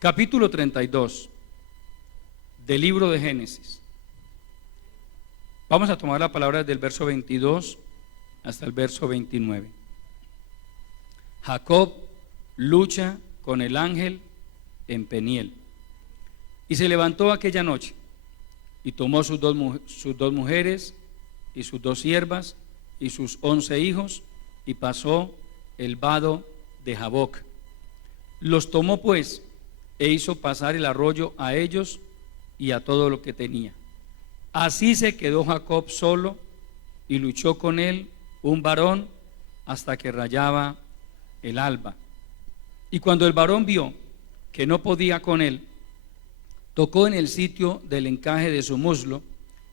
Capítulo 32 del libro de Génesis. Vamos a tomar la palabra desde el verso 22 hasta el verso 29. Jacob lucha con el ángel en Peniel. Y se levantó aquella noche y tomó sus dos mujeres y sus 2 siervas y sus 11 hijos y pasó el vado de Jaboc. Los tomó pues e hizo pasar el arroyo a ellos y a todo lo que tenía. Así se quedó Jacob solo y luchó con él un varón hasta que rayaba el alba. Y cuando el varón vio que no podía con él, tocó en el sitio del encaje de su muslo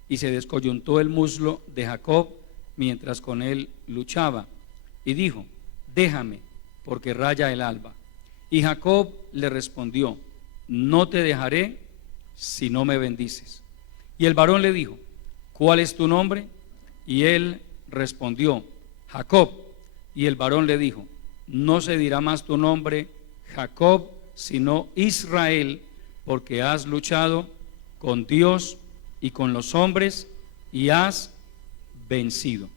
y se descoyuntó el muslo de Jacob mientras con él luchaba. Y dijo: déjame, porque raya el alba. Y Jacob le respondió: no te dejaré si no me bendices. Y el varón le dijo: ¿cuál es tu nombre? Y él respondió: Jacob. Y el varón le dijo: no se dirá más tu nombre Jacob, sino Israel, porque has luchado con Dios y con los hombres y has vencido.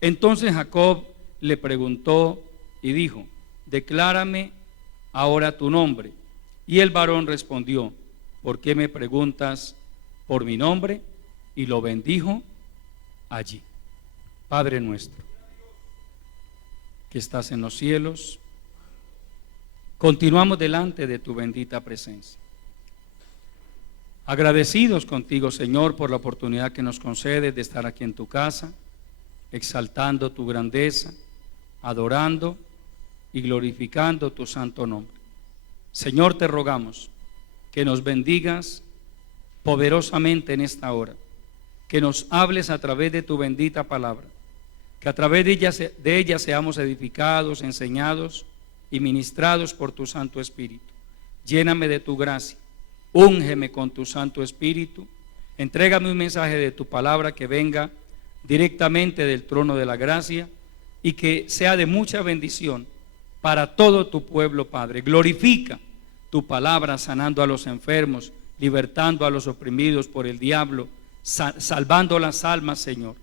Entonces Jacob le preguntó y dijo: declárame ahora tu nombre. Y el varón respondió: ¿por qué me preguntas por mi nombre? Y lo bendijo allí. Padre nuestro, que estás en los cielos, continuamos delante de tu bendita presencia. Agradecidos contigo, Señor, por la oportunidad que nos concedes de estar aquí en tu casa, exaltando tu grandeza, adorando y glorificando tu santo nombre. Señor, te rogamos que nos bendigas poderosamente en esta hora, que nos hables a través de tu bendita palabra, que a través de ella seamos edificados, enseñados y ministrados por tu Santo Espíritu. Lléname de tu gracia, úngeme con tu Santo Espíritu, entrégame un mensaje de tu palabra que venga directamente del trono de la gracia y que sea de mucha bendición para todo tu pueblo, Padre. Glorifica tu palabra sanando a los enfermos, libertando a los oprimidos por el diablo, salvando las almas, Señor.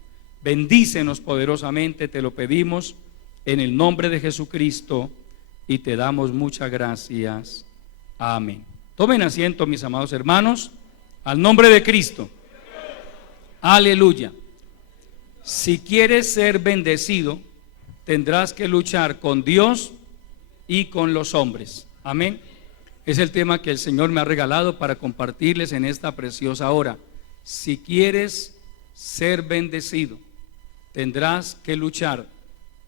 Bendícenos poderosamente, te lo pedimos en el nombre de Jesucristo y te damos muchas gracias. Amén. Tomen asiento, mis amados hermanos, al nombre de Cristo. Aleluya. Si quieres ser bendecido, tendrás que luchar con Dios y con los hombres. Amén. Es el tema que el Señor me ha regalado para compartirles en esta preciosa hora. Si quieres ser bendecido, tendrás que luchar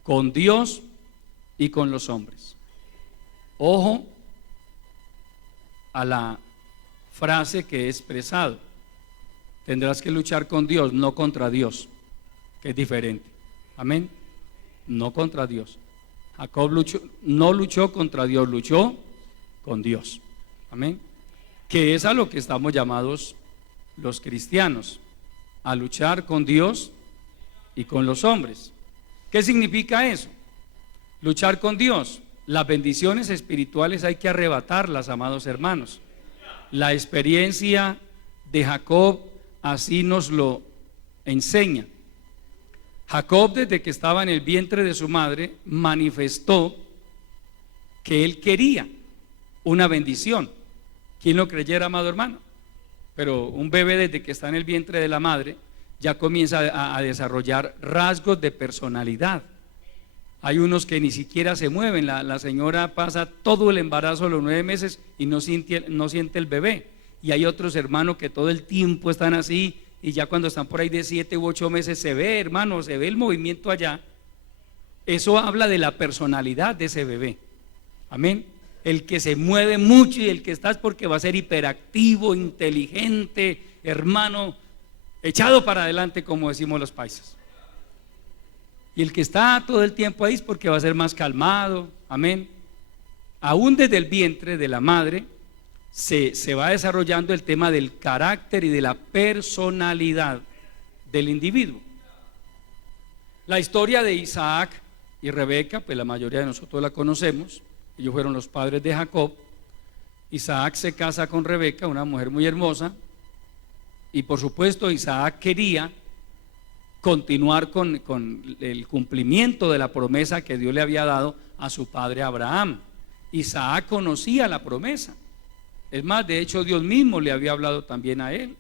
con Dios y con los hombres. Ojo a la frase que he expresado: tendrás que luchar con Dios, no contra Dios, que es diferente. Amén. No contra Dios. Jacob no luchó contra Dios, luchó con Dios. Amén. Que es a lo que estamos llamados los cristianos, a luchar con Dios y con los hombres. ¿Qué significa eso? Luchar con Dios. Las bendiciones espirituales hay que arrebatarlas, amados hermanos. La experiencia de Jacob así nos lo enseña. Jacob, desde que estaba en el vientre de su madre, manifestó que él quería una bendición. ¿Quién lo creyera, amado hermano? Pero un bebé, desde que está en el vientre de la madre, ya comienza a desarrollar rasgos de personalidad. Hay unos que ni siquiera se mueven. La señora pasa todo el embarazo, los 9 meses, y no siente el bebé. Y hay otros hermanos que todo el tiempo están así, y ya cuando están por ahí de 7 u 8 meses se ve, hermano, se ve el movimiento allá. Eso habla de la personalidad de ese bebé. Amén. El que se mueve mucho y el que está es porque va a ser hiperactivo, inteligente, hermano, echado para adelante, como decimos los paisas. Y el que está todo el tiempo ahí es porque va a ser más calmado. Amén. Aún desde el vientre de la madre se va desarrollando el tema del carácter y de la personalidad del individuo. La historia de Isaac y Rebeca, pues la mayoría de nosotros la conocemos. Ellos fueron los padres de Jacob. Isaac se casa con Rebeca, una mujer muy hermosa, y por supuesto Isaac quería continuar con el cumplimiento de la promesa que Dios le había dado a su padre Abraham. Isaac conocía la promesa. Es más, de hecho Dios mismo le había hablado también a él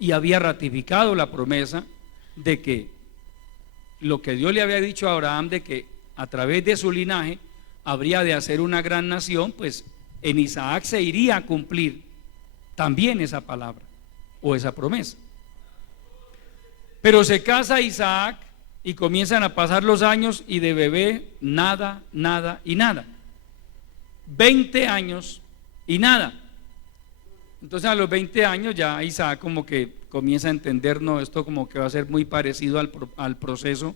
y había ratificado la promesa de que lo que Dios le había dicho a Abraham, de que a través de su linaje habría de hacer una gran nación, pues en Isaac se iría a cumplir también esa palabra o esa promesa. Pero se casa Isaac y comienzan a pasar los años y de bebé nada, nada y nada. 20 años y nada. Entonces a los 20 años ya Isaac como que comienza a entender, no, esto como que va a ser muy parecido al proceso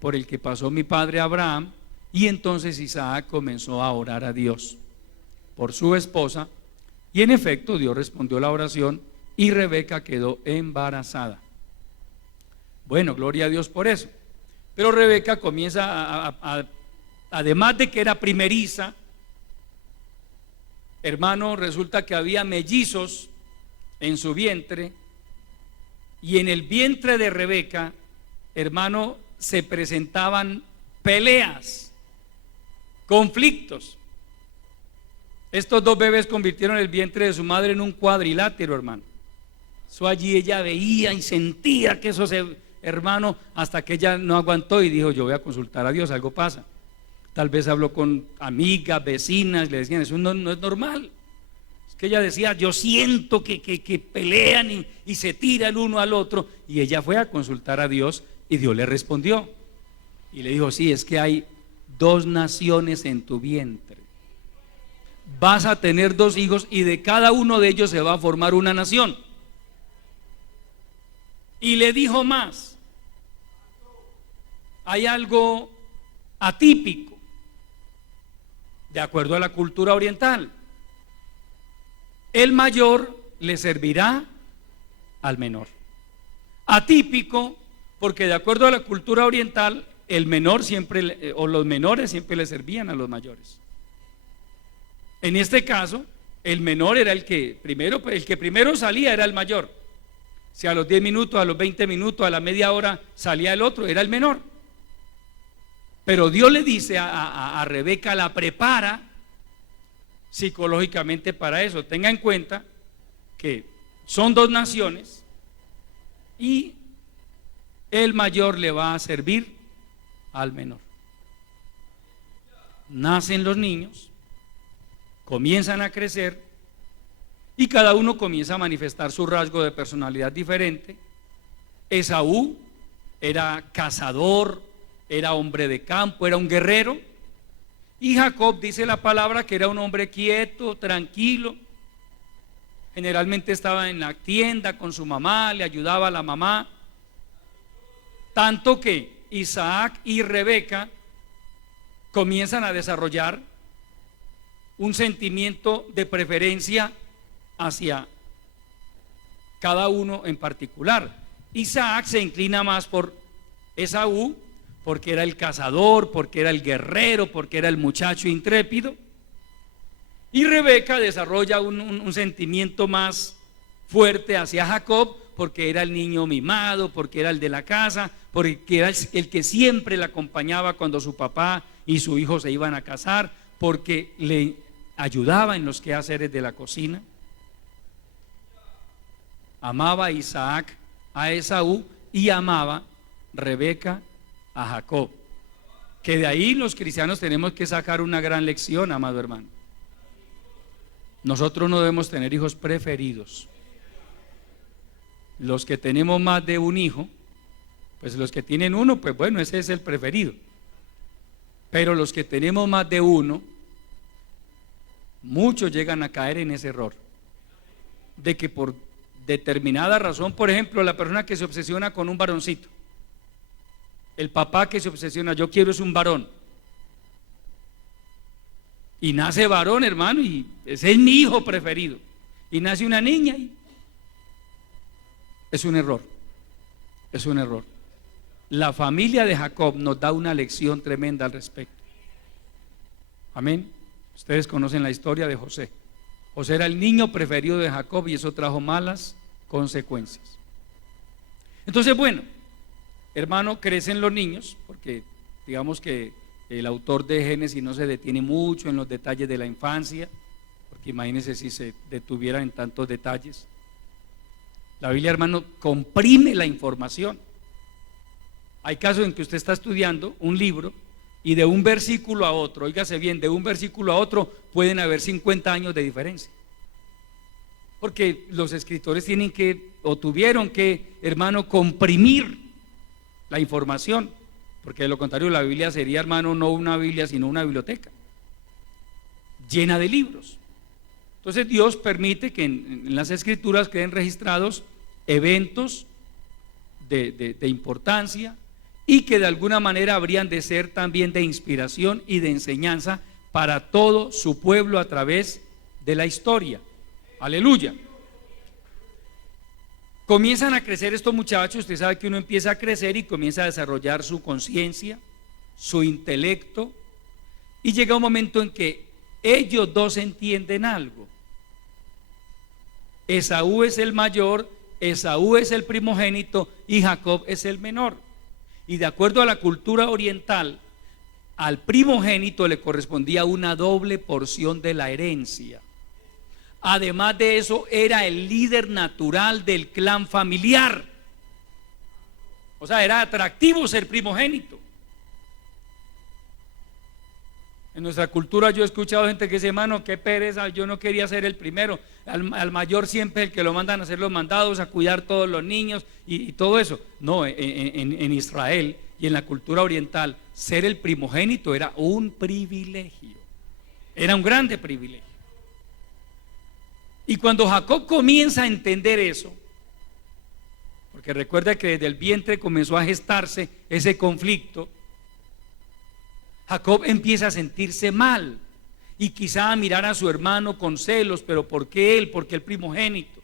por el que pasó mi padre Abraham. Y entonces Isaac comenzó a orar a Dios por su esposa, y en efecto Dios respondió la oración y Rebeca quedó embarazada. Bueno, gloria a Dios por eso. Pero Rebeca comienza además de que era primeriza, hermano, resulta que había mellizos en su vientre, y en el vientre de Rebeca, hermano, se presentaban peleas, conflictos. Estos dos bebés convirtieron el vientre de su madre en un cuadrilátero, hermano. Eso allí ella veía y sentía que eso hermano, hasta que ella no aguantó y dijo, yo voy a consultar a Dios, algo pasa. Tal vez habló con amigas, vecinas, le decían, eso no es normal. Es que ella decía, yo siento que pelean y se tiran uno al otro. Y ella fue a consultar a Dios y Dios le respondió. Y le dijo, sí, es que hay 2 naciones en tu vientre. Vas a tener 2 hijos y de cada uno de ellos se va a formar una nación. Y le dijo más, hay algo atípico de acuerdo a la cultura oriental. El mayor le servirá al menor. Atípico porque de acuerdo a la cultura oriental el menor siempre, o los menores siempre le servían a los mayores. En este caso, el menor era el que primero salía era el mayor. Si a los 10 minutos, a los 20 minutos, a la media hora salía el otro, era el menor. Pero Dios le dice a Rebeca, la prepara psicológicamente para eso. Tenga en cuenta que son 2 naciones y el mayor le va a servir al menor. Nacen los niños, comienzan a crecer y cada uno comienza a manifestar su rasgo de personalidad diferente. Esaú era cazador, era hombre de campo, era un guerrero. Y Jacob, dice la palabra, que era un hombre quieto, tranquilo. Generalmente estaba en la tienda con su mamá, le ayudaba a la mamá. Tanto que Isaac y Rebeca comienzan a desarrollar un sentimiento de preferencia hacia cada uno en particular. Isaac se inclina más por Esaú porque era el cazador, porque era el guerrero, porque era el muchacho intrépido. Y Rebeca desarrolla un sentimiento más fuerte hacia Jacob porque era el niño mimado, porque era el de la casa, porque era el que siempre le acompañaba cuando su papá y su hijo se iban a casar, porque le ayudaba en los quehaceres de la cocina. Amaba Isaac a Esaú y amaba Rebeca a Jacob. Que de ahí los cristianos tenemos que sacar una gran lección, amado hermano. Nosotros no debemos tener hijos preferidos. Los que tenemos más de un hijo, pues los que tienen uno, pues bueno, ese es el preferido. Pero los que tenemos más de uno, muchos llegan a caer en ese error de que por determinada razón, por ejemplo, la persona que se obsesiona con un varoncito, el papá que se obsesiona, yo quiero es un varón, y nace varón, hermano, y ese es mi hijo preferido, y nace una niña, y es un error, es un error. La familia de Jacob nos da una lección tremenda al respecto. Amén. Ustedes conocen la historia de José. José era el niño preferido de Jacob y eso trajo malas consecuencias. Entonces, bueno, hermano, crecen los niños, porque digamos que el autor de Génesis no se detiene mucho en los detalles de la infancia, porque imagínense si se detuviera en tantos detalles. La Biblia, hermano, comprime la información. Hay casos en que usted está estudiando un libro y de un versículo a otro, óigase bien, de un versículo a otro pueden haber 50 años de diferencia. Porque los escritores tienen que, o tuvieron que, hermano, comprimir la información, porque de lo contrario la Biblia sería, hermano, no una Biblia, sino una biblioteca llena de libros. Entonces Dios permite que en las escrituras queden registrados eventos de importancia y que de alguna manera habrían de ser también de inspiración y de enseñanza para todo su pueblo a través de la historia. Aleluya. Comienzan a crecer estos muchachos. Usted sabe que uno empieza a crecer y comienza a desarrollar su conciencia, su intelecto, y llega un momento en que ellos dos entienden algo. Esaú es el mayor, Esaú es el primogénito y Jacob es el menor. Y de acuerdo a la cultura oriental, al primogénito le correspondía una doble porción de la herencia. Además de eso, era el líder natural del clan familiar. O sea, era atractivo ser primogénito. En nuestra cultura yo he escuchado gente que dice, hermano, qué pereza, yo no quería ser el primero. Al mayor siempre es el que lo mandan a hacer los mandados, a cuidar todos los niños y todo eso. No, en Israel y en la cultura oriental, ser el primogénito era un privilegio. Era un grande privilegio. Y cuando Jacob comienza a entender eso, porque recuerda que desde el vientre comenzó a gestarse ese conflicto, Jacob empieza a sentirse mal y quizá a mirar a su hermano con celos. Pero ¿por qué él? Porque el primogénito.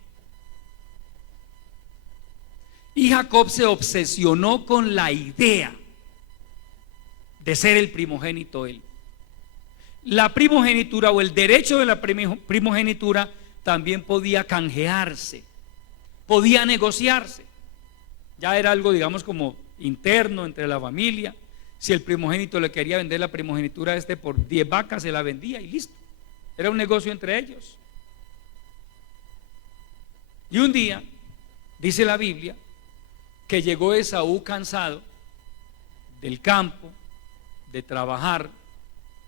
Y Jacob se obsesionó con la idea de ser el primogénito él. La primogenitura o el derecho de la primogenitura también podía canjearse, podía negociarse. Ya era algo, digamos, como interno entre la familia. Si el primogénito le quería vender la primogenitura a este por 10 vacas, se la vendía y listo. Era un negocio entre ellos. Y un día, dice la Biblia, que llegó Esaú cansado del campo, de trabajar,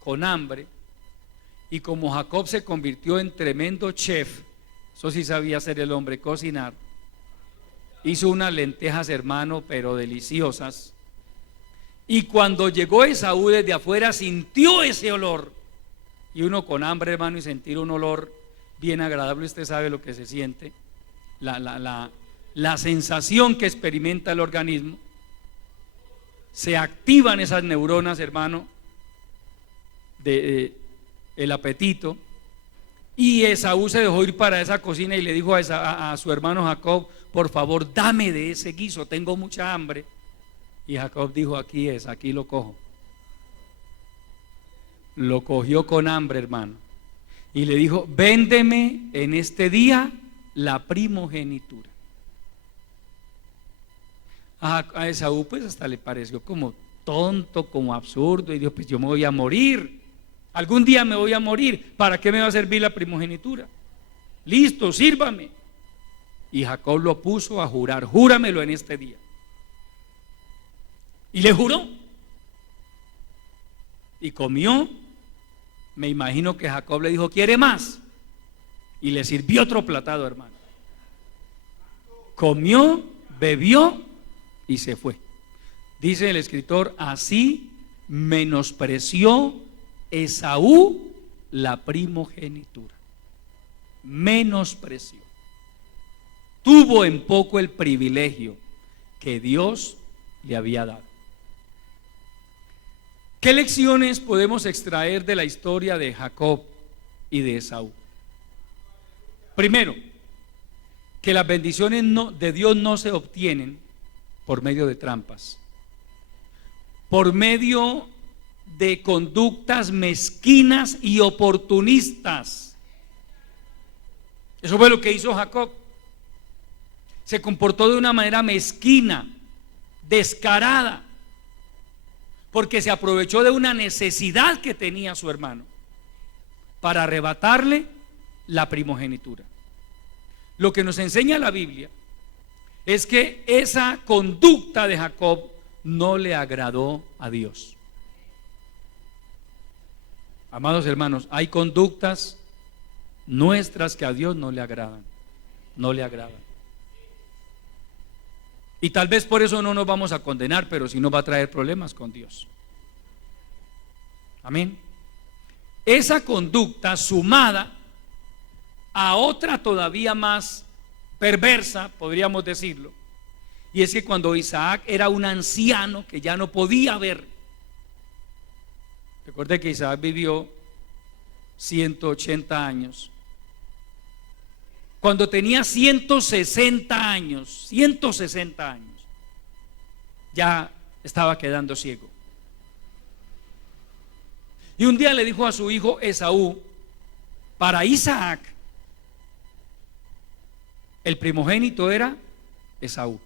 con hambre, y como Jacob se convirtió en tremendo chef, eso sí sabía hacer el hombre, cocinar, hizo unas lentejas, hermano, pero deliciosas. Y cuando llegó Esaú desde afuera sintió ese olor. Y uno con hambre, hermano, y sentir un olor bien agradable, usted sabe lo que se siente, la sensación que experimenta el organismo. Se activan esas neuronas, hermano, el apetito. Y Esaú se dejó ir para esa cocina y le dijo a su hermano Jacob, por favor, dame de ese guiso, tengo mucha hambre. Y Jacob dijo, aquí es, aquí lo cojo. Lo cogió con hambre, hermano, y le dijo, véndeme en este día la primogenitura. A Esaú pues hasta le pareció como tonto, como absurdo, y dijo, pues yo me voy a morir, algún día me voy a morir, ¿para qué me va a servir la primogenitura? Listo, sírvame. Y Jacob lo puso a jurar, júramelo en este día. Y le juró. Y comió. Me imagino que Jacob le dijo, ¿quiere más? Y le sirvió otro platado, hermano. Comió, bebió y se fue. Dice el escritor, así menospreció Esaú la primogenitura. Menospreció. Tuvo en poco el privilegio que Dios le había dado. ¿Qué lecciones podemos extraer de la historia de Jacob y de Esaú? Primero, que las bendiciones de Dios no se obtienen por medio de trampas, por medio de conductas mezquinas y oportunistas. Eso fue lo que hizo Jacob. Se comportó de una manera mezquina, descarada, porque se aprovechó de una necesidad que tenía su hermano para arrebatarle la primogenitura. Lo que nos enseña la Biblia es que esa conducta de Jacob no le agradó a Dios. Amados hermanos, hay conductas nuestras que a Dios no le agradan, no le agradan. Y tal vez por eso no nos vamos a condenar, pero sí nos va a traer problemas con Dios. Amén. Esa conducta sumada a otra todavía más perversa, podríamos decirlo, y es que cuando Isaac era un anciano que ya no podía ver, recuerde que Isaac vivió 180 años. Cuando tenía 160 años, ya estaba quedando ciego. Y un día le dijo a su hijo Esaú, para Isaac, el primogénito era Esaú.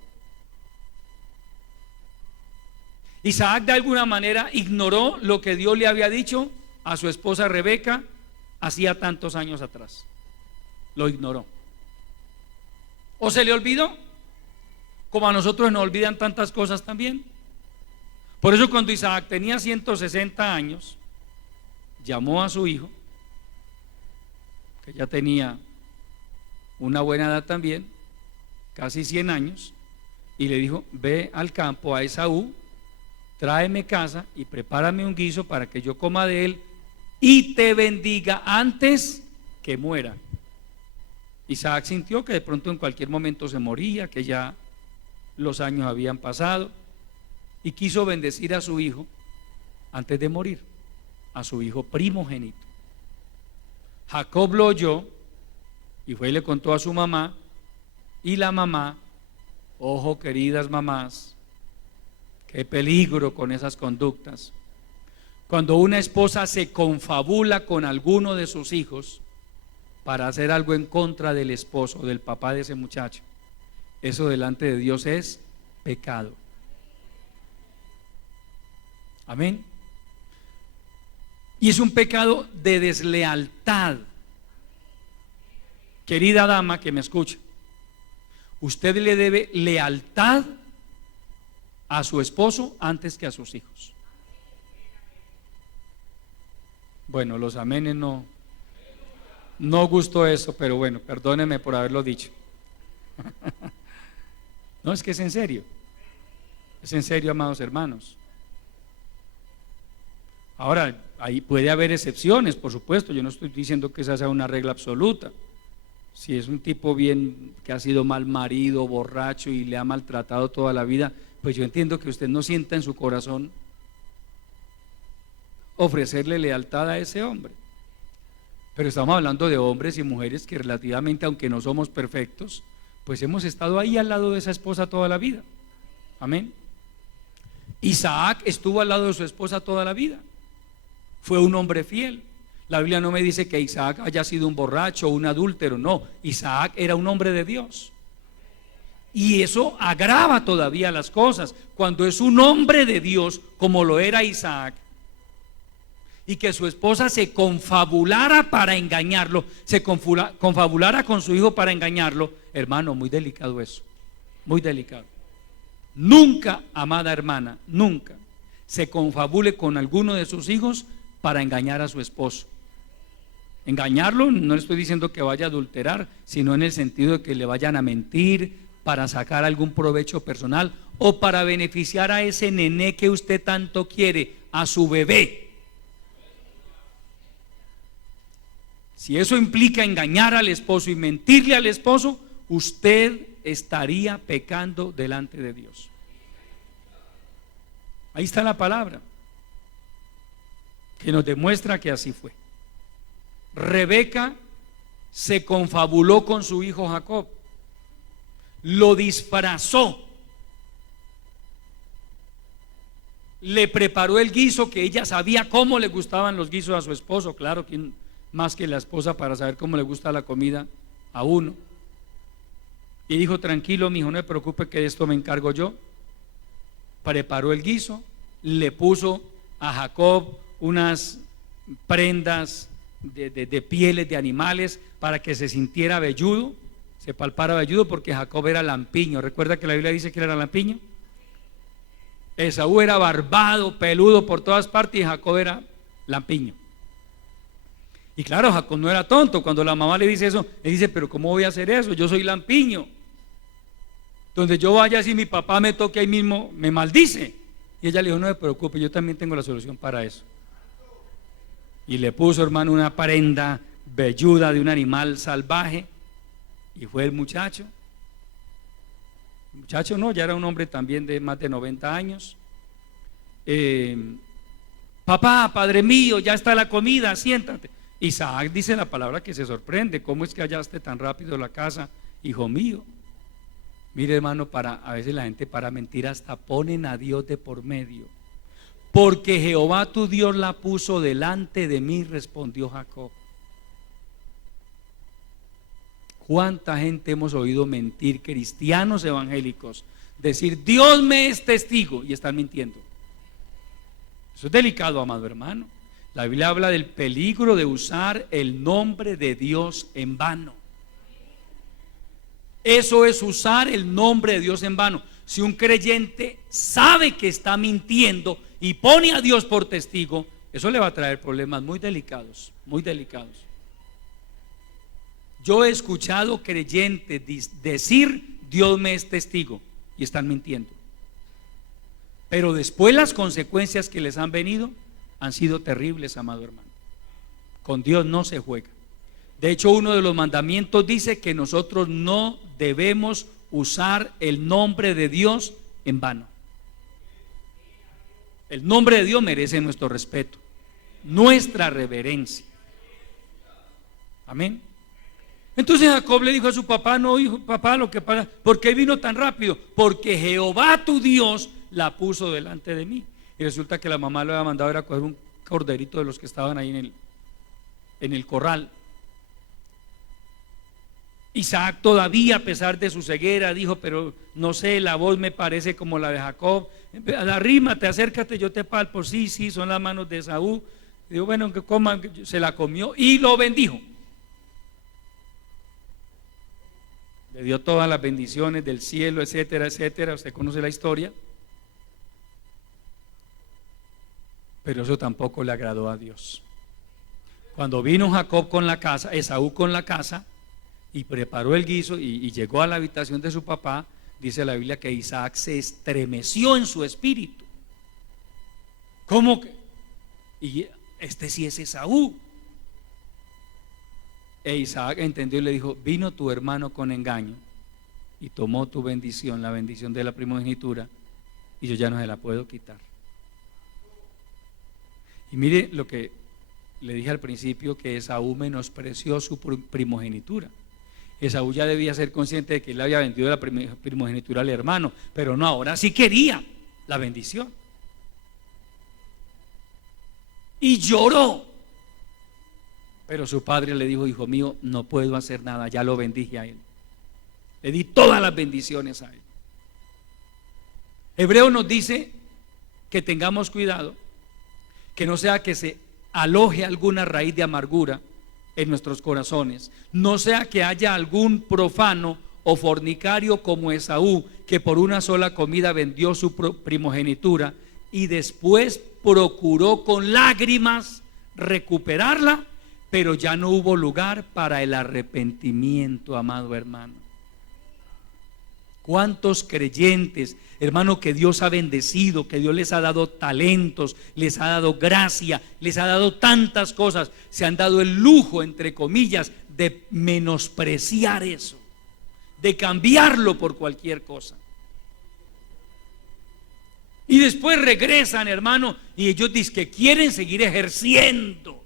Isaac de alguna manera ignoró lo que Dios le había dicho a su esposa Rebeca hacía tantos años atrás. Lo ignoró. ¿O se le olvidó? Como a nosotros nos olvidan tantas cosas también. Por eso cuando Isaac tenía 160 años, llamó a su hijo, que ya tenía una buena edad también, casi 100 años, y le dijo: ve al campo a Esaú, tráeme caza y prepárame un guiso para que yo coma de él y te bendiga antes que muera. Isaac sintió que de pronto en cualquier momento se moría, que ya los años habían pasado, y quiso bendecir a su hijo antes de morir, a su hijo primogénito. Jacob lo oyó y fue y le contó a su mamá, y la mamá, ojo queridas mamás, qué peligro con esas conductas. Cuando una esposa se confabula con alguno de sus hijos para hacer algo en contra del esposo, del papá de ese muchacho, eso delante de Dios es pecado. Amén. Y es un pecado de deslealtad. Querida dama que me escucha, usted le debe lealtad a su esposo antes que a sus hijos. Bueno, los amenes no gustó eso, pero bueno, perdónenme por haberlo dicho. No, es que es en serio, amados hermanos. Ahora, ahí puede haber excepciones, por supuesto, yo no estoy diciendo que esa sea una regla absoluta. Si es un tipo bien que ha sido mal marido, borracho y le ha maltratado toda la vida, pues yo entiendo que usted no sienta en su corazón ofrecerle lealtad a ese hombre. Pero estamos hablando de hombres y mujeres que relativamente, aunque no somos perfectos, pues hemos estado ahí al lado de esa esposa toda la vida. Amén. Isaac estuvo al lado de su esposa toda la vida. Fue un hombre fiel. La Biblia no me dice que Isaac haya sido un borracho o un adúltero, no. Isaac era un hombre de Dios. Y eso agrava todavía las cosas. Cuando es un hombre de Dios, como lo era Isaac, y que su esposa se confabulara para engañarlo, se confabulara con su hijo para engañarlo, hermano, muy delicado eso, muy delicado. Nunca, amada hermana, nunca se confabule con alguno de sus hijos para engañar a su esposo. Engañarlo, no le estoy diciendo que vaya a adulterar, sino en el sentido de que le vayan a mentir para sacar algún provecho personal o para beneficiar a ese nené que usted tanto quiere, a su bebé. Si eso implica engañar al esposo y mentirle al esposo, usted estaría pecando delante de Dios. Ahí está la palabra que nos demuestra que así fue. Rebeca se confabuló con su hijo Jacob, lo disfrazó. le preparó el guiso, que ella sabía cómo le gustaban los guisos a su esposo. Claro, ¿quién más que la esposa para saber cómo le gusta la comida a uno? Y dijo: tranquilo, mi hijo, no me preocupe, que de esto me encargo yo. Preparó el guiso, le puso a Jacob unas prendas de pieles de animales para que se sintiera velludo, se palpara velludo, porque Jacob era lampiño. ¿Recuerda que la Biblia dice que era lampiño? Esaú era barbado, peludo por todas partes, y Jacob era lampiño. Y claro, Jacob no era tonto. Cuando la mamá le dice eso, le dice: pero ¿cómo voy a hacer eso? Yo soy lampiño. Donde yo vaya, si mi papá me toque ahí mismo, me maldice. Y ella le dijo: no me preocupe, yo también tengo la solución para eso. Y le puso, hermano, una prenda velluda de un animal salvaje. Y fue el muchacho. El muchacho no, ya era un hombre también de más de 90 años. Papá, padre mío, ya está la comida, siéntate. Isaac, dice la palabra, que se sorprende: ¿cómo es que hallaste tan rápido la casa, hijo mío? Mire, hermano, a veces la gente, para mentir, hasta ponen a Dios de por medio. Porque Jehová tu Dios la puso delante de mí, respondió Jacob. ¿Cuánta gente hemos oído mentir, cristianos evangélicos, decir: Dios me es testigo, y están mintiendo? Eso es delicado, amado hermano. La Biblia habla del peligro de usar el nombre de Dios en vano. Eso es usar el nombre de Dios en vano. Si un creyente sabe que está mintiendo y pone a Dios por testigo, eso le va a traer problemas muy delicados, muy delicados. Yo he escuchado creyentes decir: Dios me es testigo, y están mintiendo. Pero después las consecuencias que les han venido han sido terribles, amado hermano. Con Dios no se juega. De hecho, uno de los mandamientos dice que nosotros no debemos usar el nombre de Dios en vano. El nombre de Dios merece nuestro respeto, nuestra reverencia. Amén. Entonces Jacob le dijo a su papá: no, hijo, papá, lo que pasa, ¿por qué vino tan rápido? Porque Jehová tu Dios la puso delante de mí. Y resulta que la mamá le había mandado a coger un corderito de los que estaban ahí en el corral. Isaac todavía, a pesar de su ceguera, dijo: pero no sé, la voz me parece como la de Jacob. Arrímate, acércate, yo te palpo. Sí, son las manos de Esaú. Digo: bueno, que coma. Se la comió y lo bendijo. Le dio todas las bendiciones del cielo, etcétera, etcétera. Usted conoce la historia. Pero eso tampoco le agradó a Dios. Cuando vino Jacob con la casa, Esaú con la casa, y preparó el guiso y llegó a la habitación de su papá, dice la Biblia que Isaac se estremeció en su espíritu. ¿Cómo que? Y este sí es Esaú. E Isaac entendió y le dijo: vino tu hermano con engaño y tomó tu bendición, la bendición de la primogenitura, y yo ya no se la puedo quitar. Y mire lo que le dije al principio, que Esaú menospreció su primogenitura. Esaú ya debía ser consciente de que él había vendido la primogenitura al hermano, pero no, ahora sí quería la bendición. Y lloró. Pero su padre le dijo: hijo mío, no puedo hacer nada, ya lo bendije a él. Le di todas las bendiciones a él. Hebreo nos dice que tengamos cuidado, que no sea que se aloje alguna raíz de amargura en nuestros corazones, no sea que haya algún profano o fornicario como Esaú, que por una sola comida vendió su primogenitura y después procuró con lágrimas recuperarla, pero ya no hubo lugar para el arrepentimiento, amado hermano. ¿Cuántos creyentes, hermano, que Dios ha bendecido, que Dios les ha dado talentos, les ha dado gracia, les ha dado tantas cosas, se han dado el lujo, entre comillas, de menospreciar eso, de cambiarlo por cualquier cosa? Y después regresan, hermano, y ellos dicen que quieren seguir ejerciendo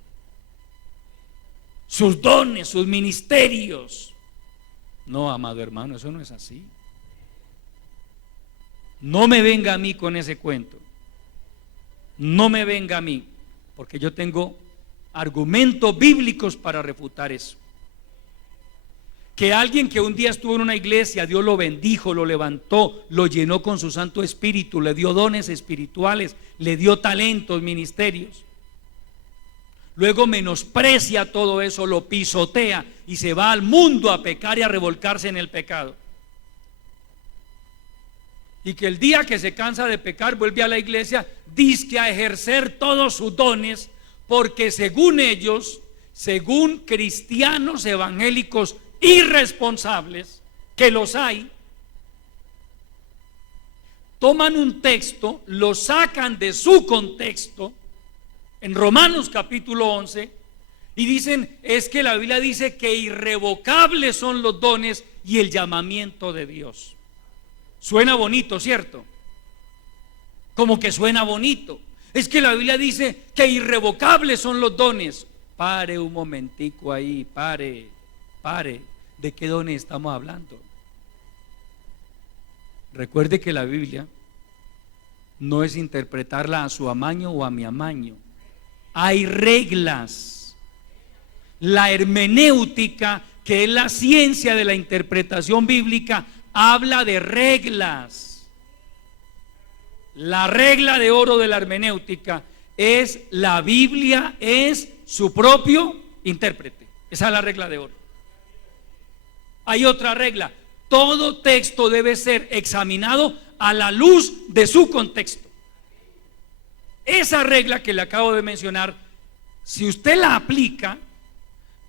sus dones, sus ministerios. No, amado hermano, eso no es así. No me venga a mí con ese cuento. No me venga a mí, porque yo tengo argumentos bíblicos para refutar eso. Que alguien que un día estuvo en una iglesia, Dios lo bendijo, lo levantó, lo llenó con su Santo Espíritu, le dio dones espirituales, le dio talentos, ministerios. Luego menosprecia todo eso, lo pisotea y se va al mundo a pecar y a revolcarse en el pecado. Y que el día que se cansa de pecar vuelve a la iglesia, dizque a ejercer todos sus dones, porque según ellos, según cristianos evangélicos irresponsables, que los hay, toman un texto, lo sacan de su contexto, en Romanos capítulo 11, y dicen, es que la Biblia dice que irrevocables son los dones y el llamamiento de Dios. Suena bonito, ¿cierto? Como que suena bonito. Es que la Biblia dice que irrevocables son los dones. Pare un momentico ahí, pare. ¿De qué dones estamos hablando? Recuerde que la Biblia no es interpretarla a su amaño o a mi amaño. Hay reglas. La hermenéutica, que es la ciencia de la interpretación bíblica, habla de reglas. La regla de oro de la hermenéutica es: la Biblia es su propio intérprete. Esa es la regla de oro. Hay otra regla: todo texto debe ser examinado a la luz de su contexto. Esa regla que le acabo de mencionar, si usted la aplica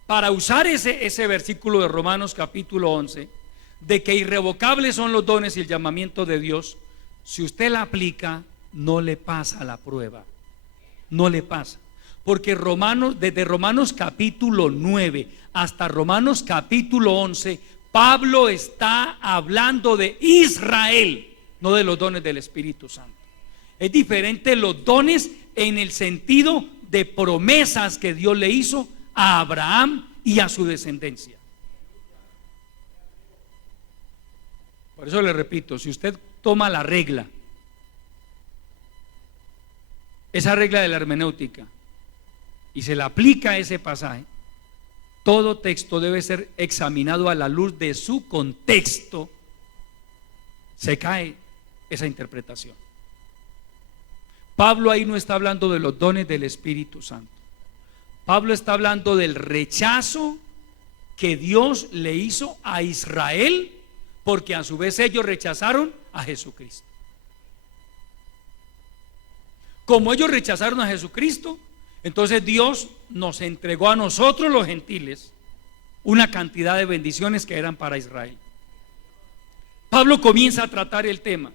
para usar ese versículo de Romanos capítulo 11, de que irrevocables son los dones y el llamamiento de Dios, si usted la aplica, no le pasa la prueba. No le pasa. Porque desde Romanos capítulo 9 hasta Romanos capítulo 11, Pablo está hablando de Israel, no de los dones del Espíritu Santo. Es diferente los dones en el sentido de promesas que Dios le hizo a Abraham y a su descendencia. Por eso le repito, si usted toma la regla, esa regla de la hermenéutica, y se la aplica a ese pasaje, todo texto debe ser examinado a la luz de su contexto, se cae esa interpretación. Pablo ahí no está hablando de los dones del Espíritu Santo. Pablo está hablando del rechazo que Dios le hizo a Israel, porque a su vez ellos rechazaron a Jesucristo. Como ellos rechazaron a Jesucristo, entonces Dios nos entregó a nosotros los gentiles una cantidad de bendiciones que eran para Israel. Pablo comienza a tratar el tema.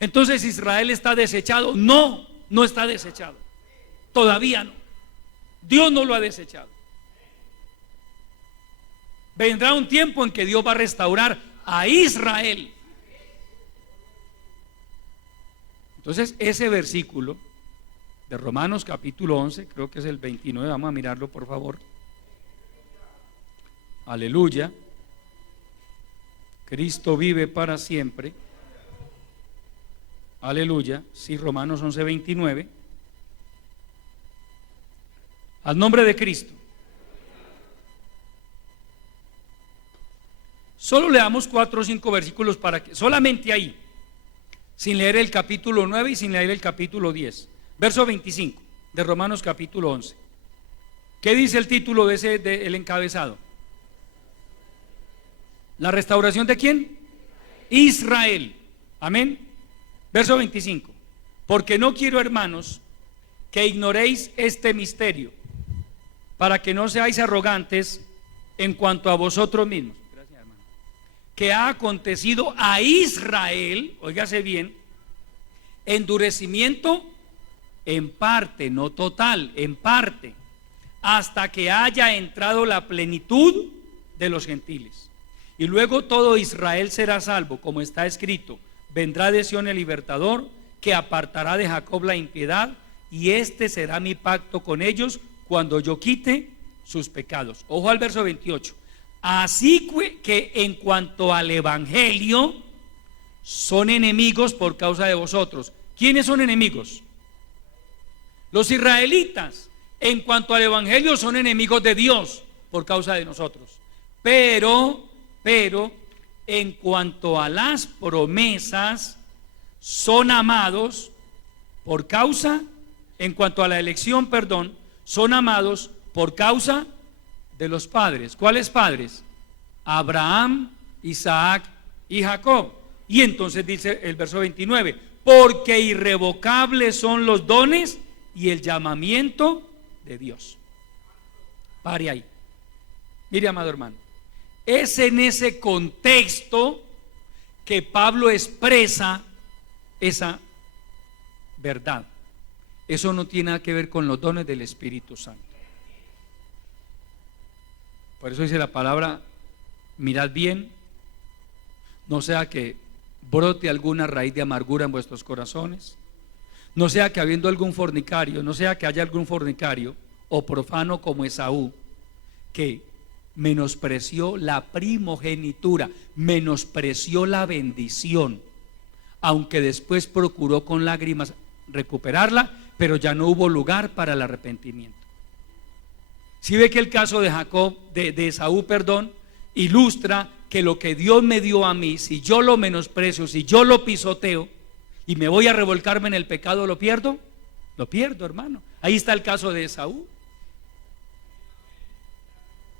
Entonces, ¿Israel está desechado? No, no está desechado. Todavía no. Dios no lo ha desechado. Vendrá un tiempo en que Dios va a restaurar a Israel. Entonces, ese versículo de Romanos capítulo 11, creo que es el 29, vamos a mirarlo por favor. Aleluya. Cristo vive para siempre. Aleluya. Sí, Romanos 11, 29. Al nombre de Cristo. Solo leamos 4 o 5 versículos para que, solamente ahí, sin leer el capítulo 9 y sin leer el capítulo 10. Verso 25 de Romanos capítulo 11. ¿Qué dice el título de el encabezado? ¿La restauración de quién? Israel. Amén. Verso 25. Porque no quiero, hermanos, que ignoréis este misterio, para que no seáis arrogantes en cuanto a vosotros mismos. Gracias, hermano. Que ha acontecido a Israel, óigase bien, endurecimiento en parte, no total, en parte, hasta que haya entrado la plenitud de los gentiles. Y luego todo Israel será salvo, como está escrito: vendrá de Sión el libertador, que apartará de Jacob la impiedad, y este será mi pacto con ellos cuando yo quite sus pecados. Ojo al verso 28. Así que en cuanto al evangelio, son enemigos por causa de vosotros. ¿Quiénes son enemigos? Los israelitas, en cuanto al evangelio, son enemigos de Dios por causa de nosotros. Pero, en cuanto a las promesas, son amados por causa, en cuanto a la elección, perdón, son amados por causa de los padres. ¿Cuáles padres? Abraham, Isaac y Jacob. Y entonces dice el verso 29, porque irrevocables son los dones y el llamamiento de Dios. Pare ahí. Mire, amado hermano, es en ese contexto que Pablo expresa esa verdad. Eso no tiene nada que ver con los dones del Espíritu Santo. Por eso dice la palabra, mirad bien, no sea que brote alguna raíz de amargura en vuestros corazones, no sea que habiendo algún fornicario, no sea que haya algún fornicario o profano como Esaú, que menospreció la primogenitura, menospreció la bendición, aunque después procuró con lágrimas recuperarla, pero ya no hubo lugar para el arrepentimiento. Si ve que el caso de Jacob, de Esaú, perdón, ilustra que lo que Dios me dio a mí, si yo lo menosprecio, si yo lo pisoteo y me voy a revolcarme en el pecado, ¿lo pierdo? Lo pierdo, hermano. Ahí está el caso de Esaú.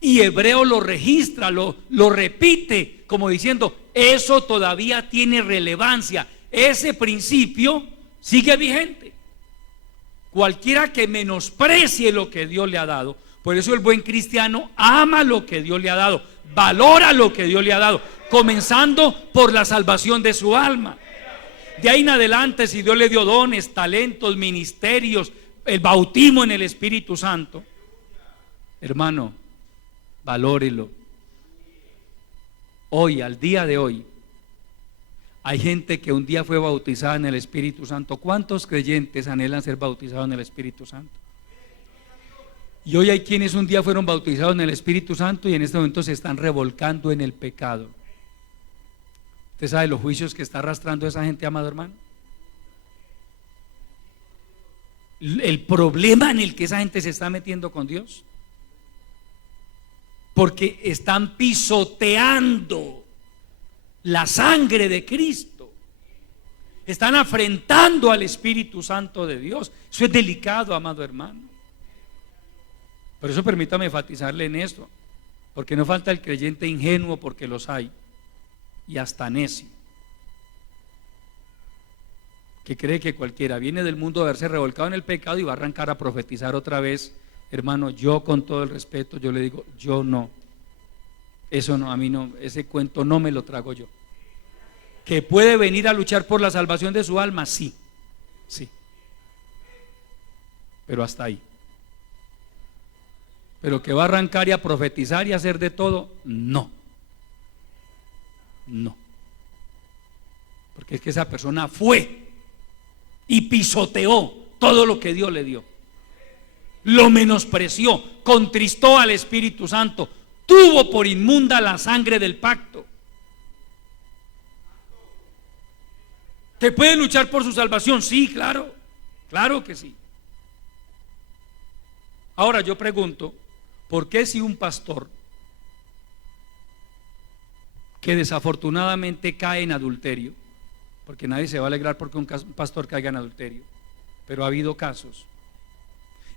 Y Hebreo lo registra, lo repite, como diciendo, eso todavía tiene relevancia. Ese principio sigue vigente. Cualquiera que menosprecie lo que Dios le ha dado, por eso el buen cristiano ama lo que Dios le ha dado, valora lo que Dios le ha dado, comenzando por la salvación de su alma. De ahí en adelante, si Dios le dio dones, talentos, ministerios, el bautismo en el Espíritu Santo, hermano, valórelo. Hoy, al día de hoy, hay gente que un día fue bautizada en el Espíritu Santo. ¿Cuántos creyentes anhelan ser bautizados en el Espíritu Santo? Y hoy hay quienes un día fueron bautizados en el Espíritu Santo y en este momento se están revolcando en el pecado. ¿Usted sabe los juicios que está arrastrando esa gente, amado hermano? El problema en el que esa gente se está metiendo con Dios, porque están pisoteando la sangre de Cristo, están afrentando al Espíritu Santo de Dios. Eso es delicado, amado hermano. Por eso permítame enfatizarle en esto, porque no falta el creyente ingenuo, porque los hay, y hasta necio, que cree que cualquiera viene del mundo de haberse revolcado en el pecado y va a arrancar a profetizar otra vez. Hermano, yo con todo el respeto, yo le digo, yo no, eso no, a mí no, ese cuento no me lo trago yo. Que puede venir a luchar por la salvación de su alma, sí, pero hasta ahí. Pero que va a arrancar y a profetizar y a hacer de todo, no, porque es que esa persona fue y pisoteó todo lo que Dios le dio, lo menospreció, contristó al Espíritu Santo, tuvo por inmunda la sangre del pacto. ¿Que puede luchar por su salvación? Sí, claro, claro que sí. Ahora yo pregunto, ¿por qué si un pastor que desafortunadamente cae en adulterio, porque nadie se va a alegrar porque un pastor caiga en adulterio, pero ha habido casos,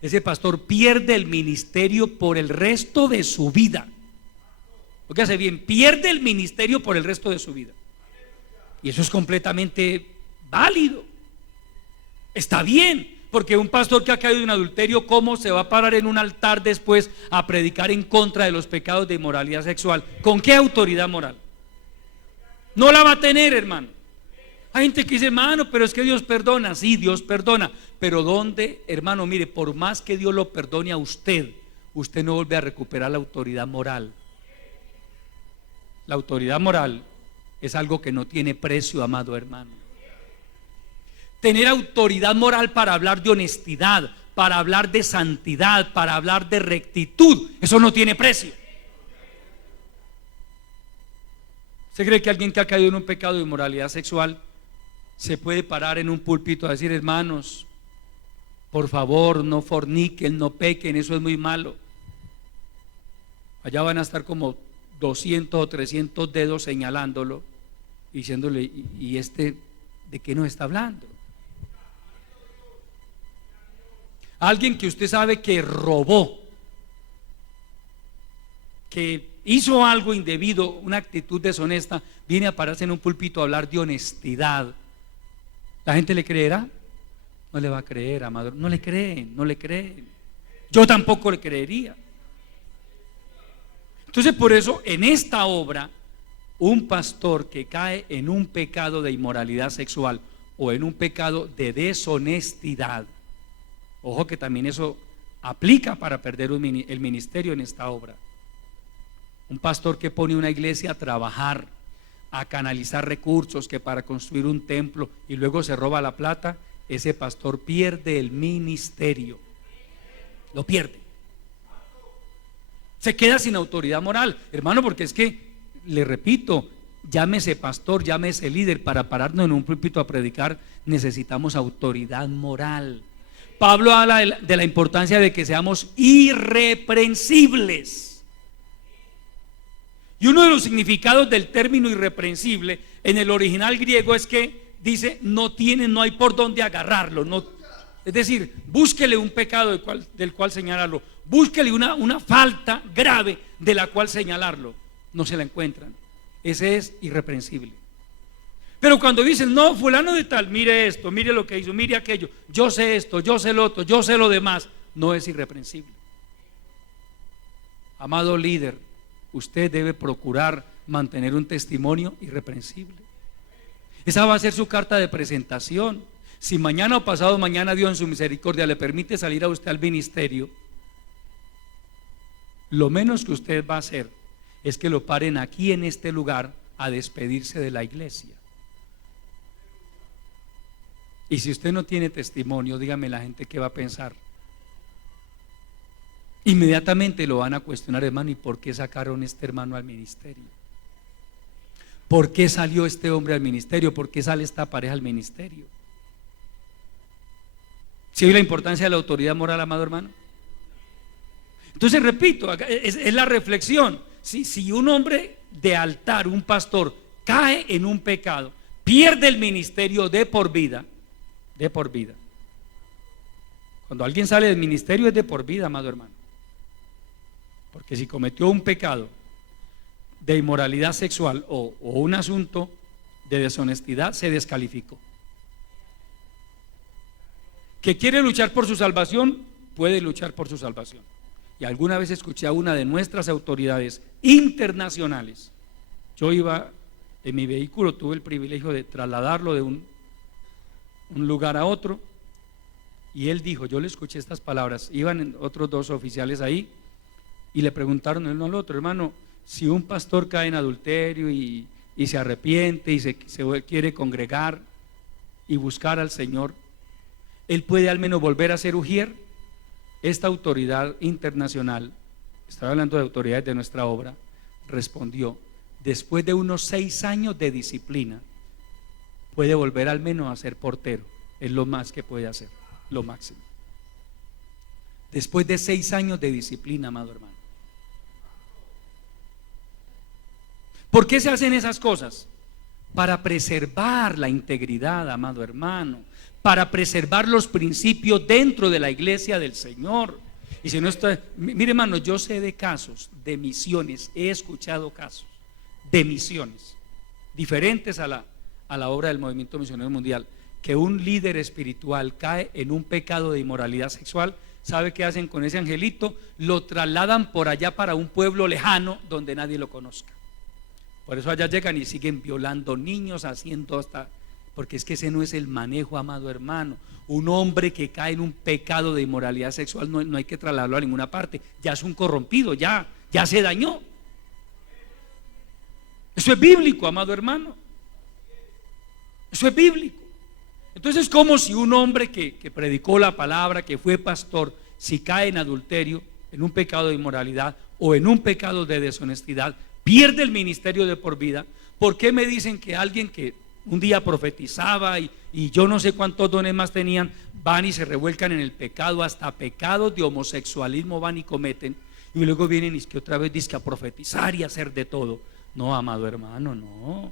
ese pastor pierde el ministerio por el resto de su vida? Lo que hace bien, pierde el ministerio por el resto de su vida. Y eso es completamente válido. Está bien, porque un pastor que ha caído en adulterio, ¿cómo se va a parar en un altar después a predicar en contra de los pecados de inmoralidad sexual? ¿Con qué autoridad moral? No la va a tener, hermano. Hay gente que dice, hermano, pero es que Dios perdona. Sí, Dios perdona, pero ¿dónde, hermano? Mire, por más que Dios lo perdone a usted, usted no vuelve a recuperar la autoridad moral. La autoridad moral es algo que no tiene precio, amado hermano. Tener autoridad moral para hablar de honestidad, para hablar de santidad, para hablar de rectitud, eso no tiene precio. ¿Usted cree que alguien que ha caído en un pecado de inmoralidad sexual se puede parar en un púlpito a decir, hermanos, Por favor, no forniquen, no pequen, eso es muy malo. Allá van a estar como 200 o 300 dedos señalándolo, diciéndole, ¿y este de qué nos está hablando? Alguien que usted sabe que robó, que hizo algo indebido, una actitud deshonesta, viene a pararse en un púlpito a hablar de honestidad. ¿La gente le creerá? No le va a creer, amado. No le creen, no le creen. Yo tampoco le creería. Entonces, por eso, en esta obra, un pastor que cae en un pecado de inmoralidad sexual o en un pecado de deshonestidad, ojo que también eso aplica para perder el ministerio en esta obra. Un pastor que pone una iglesia a trabajar, a canalizar recursos, que para construir un templo y luego se roba la plata, ese pastor pierde el ministerio. Lo pierde. Se queda sin autoridad moral, hermano, porque es que, le repito, llámese pastor, llámese líder, para pararnos en un púlpito a predicar necesitamos autoridad moral. Pablo habla de la importancia de que seamos irreprensibles. Y uno de los significados del término irreprensible en el original griego es que dice no hay por dónde agarrarlo, no, es decir, búsquele un pecado del cual señalarlo, búsquele una falta grave de la cual señalarlo, no se la encuentran. Ese es irreprensible. Pero cuando dicen no, fulano de tal, mire esto, mire lo que hizo, mire aquello, yo sé esto, yo sé lo otro, yo sé lo demás, no es irreprensible. Amado líder, usted debe procurar mantener un testimonio irreprensible. Esa va a ser su carta de presentación. Si mañana o pasado mañana Dios en su misericordia le permite salir a usted al ministerio, lo menos que usted va a hacer es que lo paren aquí en este lugar a despedirse de la iglesia. Y si usted no tiene testimonio, dígame la gente qué va a pensar. Inmediatamente lo van a cuestionar, hermano, ¿y por qué sacaron a este hermano al ministerio? ¿Por qué salió este hombre al ministerio? ¿Por qué sale esta pareja al ministerio? ¿Sí ve la importancia de la autoridad moral, amado hermano? Entonces, repito, es la reflexión. Si un hombre de altar, un pastor, cae en un pecado, pierde el ministerio de por vida. De por vida. Cuando alguien sale del ministerio es de por vida, amado hermano. Porque si cometió un pecado de inmoralidad sexual o un asunto de deshonestidad, se descalificó. Que quiere luchar por su salvación, puede luchar por su salvación. Y alguna vez escuché a una de nuestras autoridades internacionales. Yo iba en mi vehículo, tuve el privilegio de trasladarlo de un lugar a otro, y él dijo, yo le escuché estas palabras, iban otros dos oficiales ahí, y le preguntaron el uno al otro, hermano, si un pastor cae en adulterio y se arrepiente y se quiere congregar y buscar al Señor, ¿él puede al menos volver a ser ujier? Esta autoridad internacional, estaba hablando de autoridades de nuestra obra, respondió, después de unos 6 años de disciplina, puede volver al menos a ser portero, es lo más que puede hacer, lo máximo. Después de 6 años de disciplina, amado hermano. ¿Por qué se hacen esas cosas? Para preservar la integridad, amado hermano, para preservar los principios dentro de la iglesia del Señor. Y si no está, mire hermano, yo sé de casos de misiones, he escuchado casos de misiones diferentes a la obra del movimiento misionero mundial, que un líder espiritual cae en un pecado de inmoralidad sexual. ¿Sabe qué hacen con ese angelito? Lo trasladan por allá para un pueblo lejano donde nadie lo conozca. Por eso allá llegan y siguen violando niños, haciendo hasta, porque es que ese no es el manejo, amado hermano. Un hombre que cae en un pecado de inmoralidad sexual no hay que trasladarlo a ninguna parte, ya es un corrompido, ya se dañó. Eso es bíblico, amado hermano. Eso es bíblico. Entonces es como si un hombre que predicó la palabra, que fue pastor, si cae en adulterio, en un pecado de inmoralidad o en un pecado de deshonestidad, pierde el ministerio de por vida. ¿Por qué me dicen que alguien que un día profetizaba y yo no sé cuántos dones más tenían, van y se revuelcan en el pecado, hasta pecados de homosexualismo van y cometen, y luego vienen y es que otra vez dizque a profetizar y a hacer de todo. No, amado hermano, no.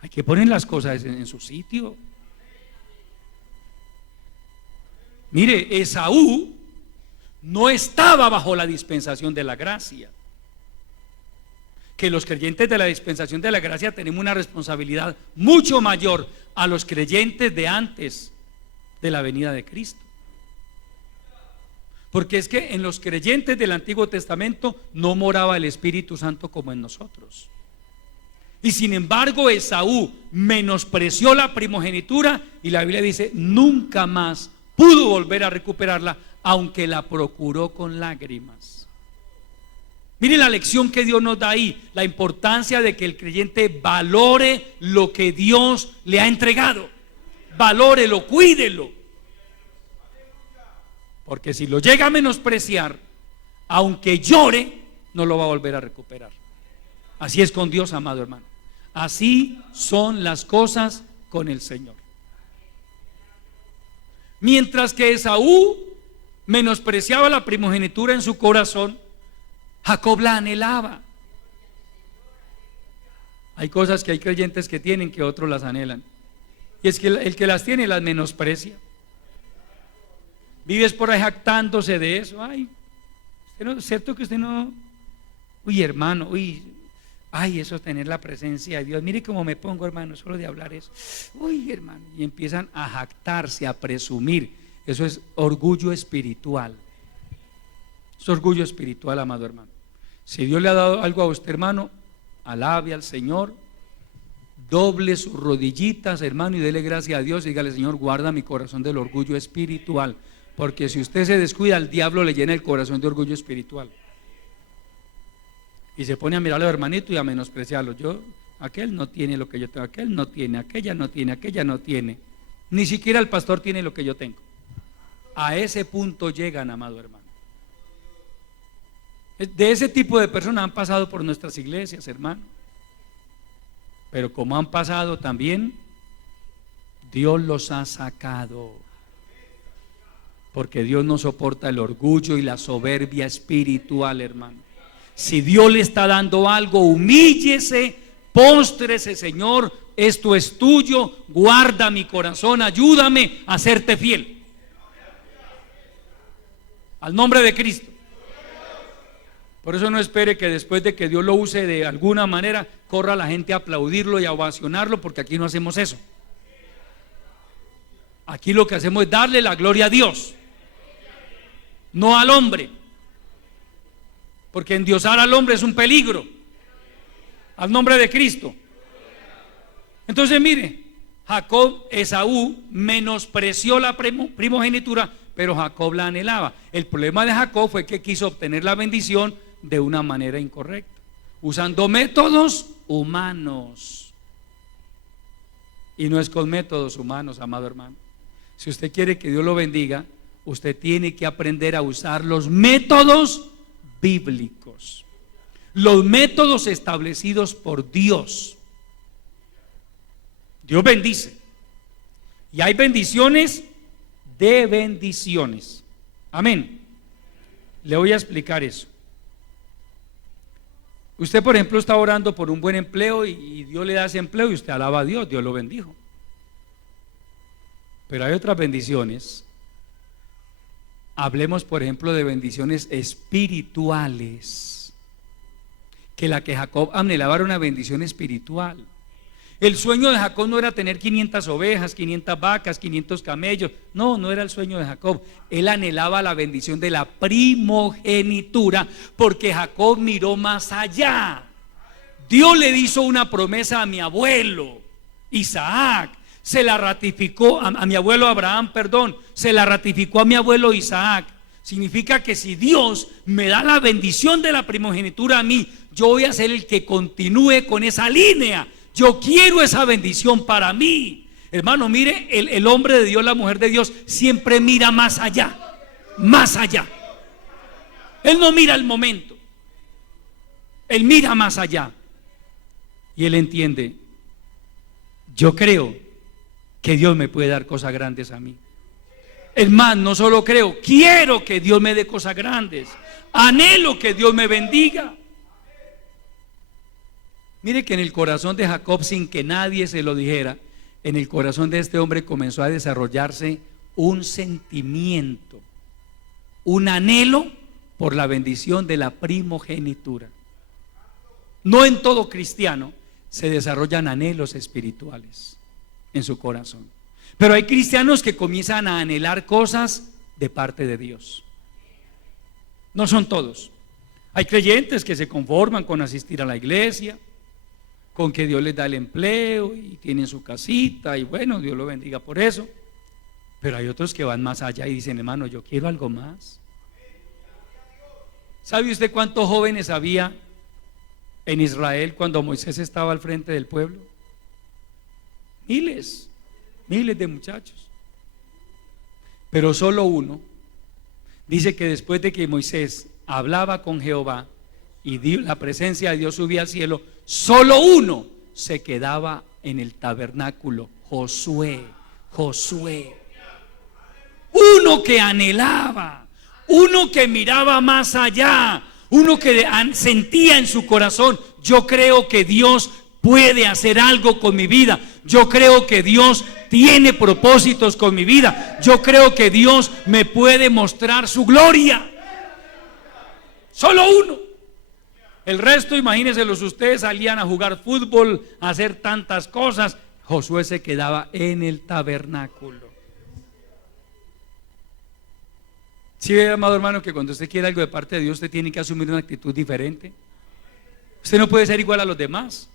Hay que poner las cosas en su sitio. Mire, Esaú no estaba bajo la dispensación de la gracia. Que los creyentes de la dispensación de la gracia tenemos una responsabilidad mucho mayor a los creyentes de antes de la venida de Cristo. Porque es que en los creyentes del Antiguo Testamento no moraba el Espíritu Santo como en nosotros. Y sin embargo Esaú menospreció la primogenitura y la Biblia dice nunca más pudo volver a recuperarla, aunque la procuró con lágrimas. Mire la lección que Dios nos da ahí, la importancia de que el creyente valore lo que Dios le ha entregado. Valórelo, cuídelo. Porque si lo llega a menospreciar, aunque llore, no lo va a volver a recuperar. Así es con Dios, amado hermano. Así son las cosas con el Señor. Mientras que Esaú menospreciaba la primogenitura en su corazón, Jacob la anhelaba. Hay cosas que hay creyentes que tienen que otros las anhelan. Y es que el que las tiene las menosprecia. Vives por ahí jactándose de eso. Ay, usted no, es cierto que usted no. Uy, hermano, ay, eso es tener la presencia de Dios. Mire cómo me pongo, hermano, solo de hablar eso. Uy, hermano, y empiezan a jactarse, a presumir. Eso es orgullo espiritual. Es orgullo espiritual, amado hermano. Si Dios le ha dado algo a usted, hermano, alabe al Señor, doble sus rodillitas, hermano, y dele gracias a Dios y dígale: Señor, guarda mi corazón del orgullo espiritual, porque si usted se descuida, el diablo le llena el corazón de orgullo espiritual y se pone a mirar a los hermanitos y a menospreciarlos. Aquel no tiene lo que yo tengo, aquel no tiene, aquella no tiene, aquella no tiene, ni siquiera el pastor tiene lo que yo tengo. A ese punto llegan, amado hermano. De ese tipo de personas han pasado por nuestras iglesias, hermano. Pero como han pasado también, Dios los ha sacado. Porque Dios no soporta el orgullo y la soberbia espiritual, hermano. Si Dios le está dando algo, humíllese, póstrese: Señor, esto es tuyo, guarda mi corazón, ayúdame a serte fiel. Al nombre de Cristo. Por eso no espere que después de que Dios lo use de alguna manera, corra la gente a aplaudirlo y a ovacionarlo, porque aquí no hacemos eso. Aquí lo que hacemos es darle la gloria a Dios, no al hombre, porque endiosar al hombre es un peligro. Al nombre de Cristo. Entonces mire, Esaú menospreció la primogenitura, pero Jacob la anhelaba. El problema de Jacob fue que quiso obtener la bendición de una manera incorrecta, usando métodos humanos. Y no es con métodos humanos, amado hermano. Si usted quiere que Dios lo bendiga, usted tiene que aprender a usar los métodos bíblicos, los métodos establecidos por Dios. Dios bendice, y hay bendiciones de bendiciones. Amén. Le voy a explicar eso. Usted, por ejemplo, está orando por un buen empleo y Dios le da ese empleo y usted alaba a Dios, Dios lo bendijo. Pero hay otras bendiciones. Hablemos, por ejemplo, de bendiciones espirituales. Que la que Jacob anhelaba era una bendición espiritual. El sueño de Jacob no era tener 500 ovejas, 500 vacas, 500 camellos. No era el sueño de Jacob. Él anhelaba la bendición de la primogenitura, porque Jacob miró más allá. Dios le hizo una promesa a mi abuelo Isaac, se la ratificó a mi abuelo Abraham, se la ratificó a mi abuelo Isaac. Significa que si Dios me da la bendición de la primogenitura a mí, yo voy a ser el que continúe con esa línea. Yo quiero esa bendición para mí. Hermano, mire, el hombre de Dios, la mujer de Dios, siempre mira más allá. Más allá. Él no mira el momento. Él mira más allá. Y él entiende: yo creo que Dios me puede dar cosas grandes a mí. Es más, no solo creo, quiero que Dios me dé cosas grandes. Anhelo que Dios me bendiga. Mire que en el corazón de Jacob, sin que nadie se lo dijera, en el corazón de este hombre comenzó a desarrollarse un sentimiento, un anhelo por la bendición de la primogenitura. No en todo cristiano se desarrollan anhelos espirituales en su corazón, pero hay cristianos que comienzan a anhelar cosas de parte de Dios. No son todos. Hay creyentes que se conforman con asistir a la iglesia, con que Dios les da el empleo y tienen su casita y bueno, Dios lo bendiga por eso. Pero hay otros que van más allá y dicen, hermano, yo quiero algo más. ¿Sabe usted cuántos jóvenes había en Israel cuando Moisés estaba al frente del pueblo? Miles de muchachos. Pero solo uno dice que después de que Moisés hablaba con Jehová y la presencia de Dios subía al cielo, solo uno se quedaba en el tabernáculo: Josué. Uno que anhelaba, uno que miraba más allá, uno que sentía en su corazón: yo creo que Dios puede hacer algo con mi vida, yo creo que Dios tiene propósitos con mi vida, yo creo que Dios me puede mostrar su gloria. Solo uno. El resto, imagínenselos ustedes, salían a jugar fútbol, a hacer tantas cosas. Josué se quedaba en el tabernáculo. ¿Sí ve, amado hermano, que cuando usted quiere algo de parte de Dios, usted tiene que asumir una actitud diferente? Usted no puede ser igual a los demás.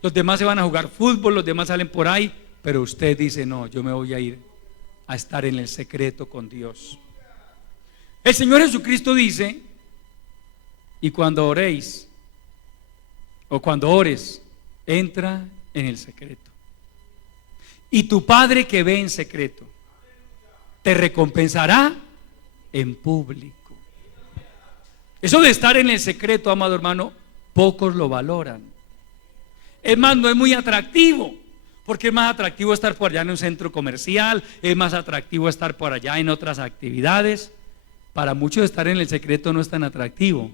Los demás se van a jugar fútbol, los demás salen por ahí, pero usted dice, no, yo me voy a ir a estar en el secreto con Dios. El Señor Jesucristo dice: y cuando oréis, o cuando ores, entra en el secreto, y tu Padre que ve en secreto te recompensará en público. Eso de estar en el secreto, amado hermano, pocos lo valoran. Es más, no es muy atractivo, porque es más atractivo estar por allá en un centro comercial, es más atractivo estar por allá en otras actividades. Para muchos estar en el secreto no es tan atractivo,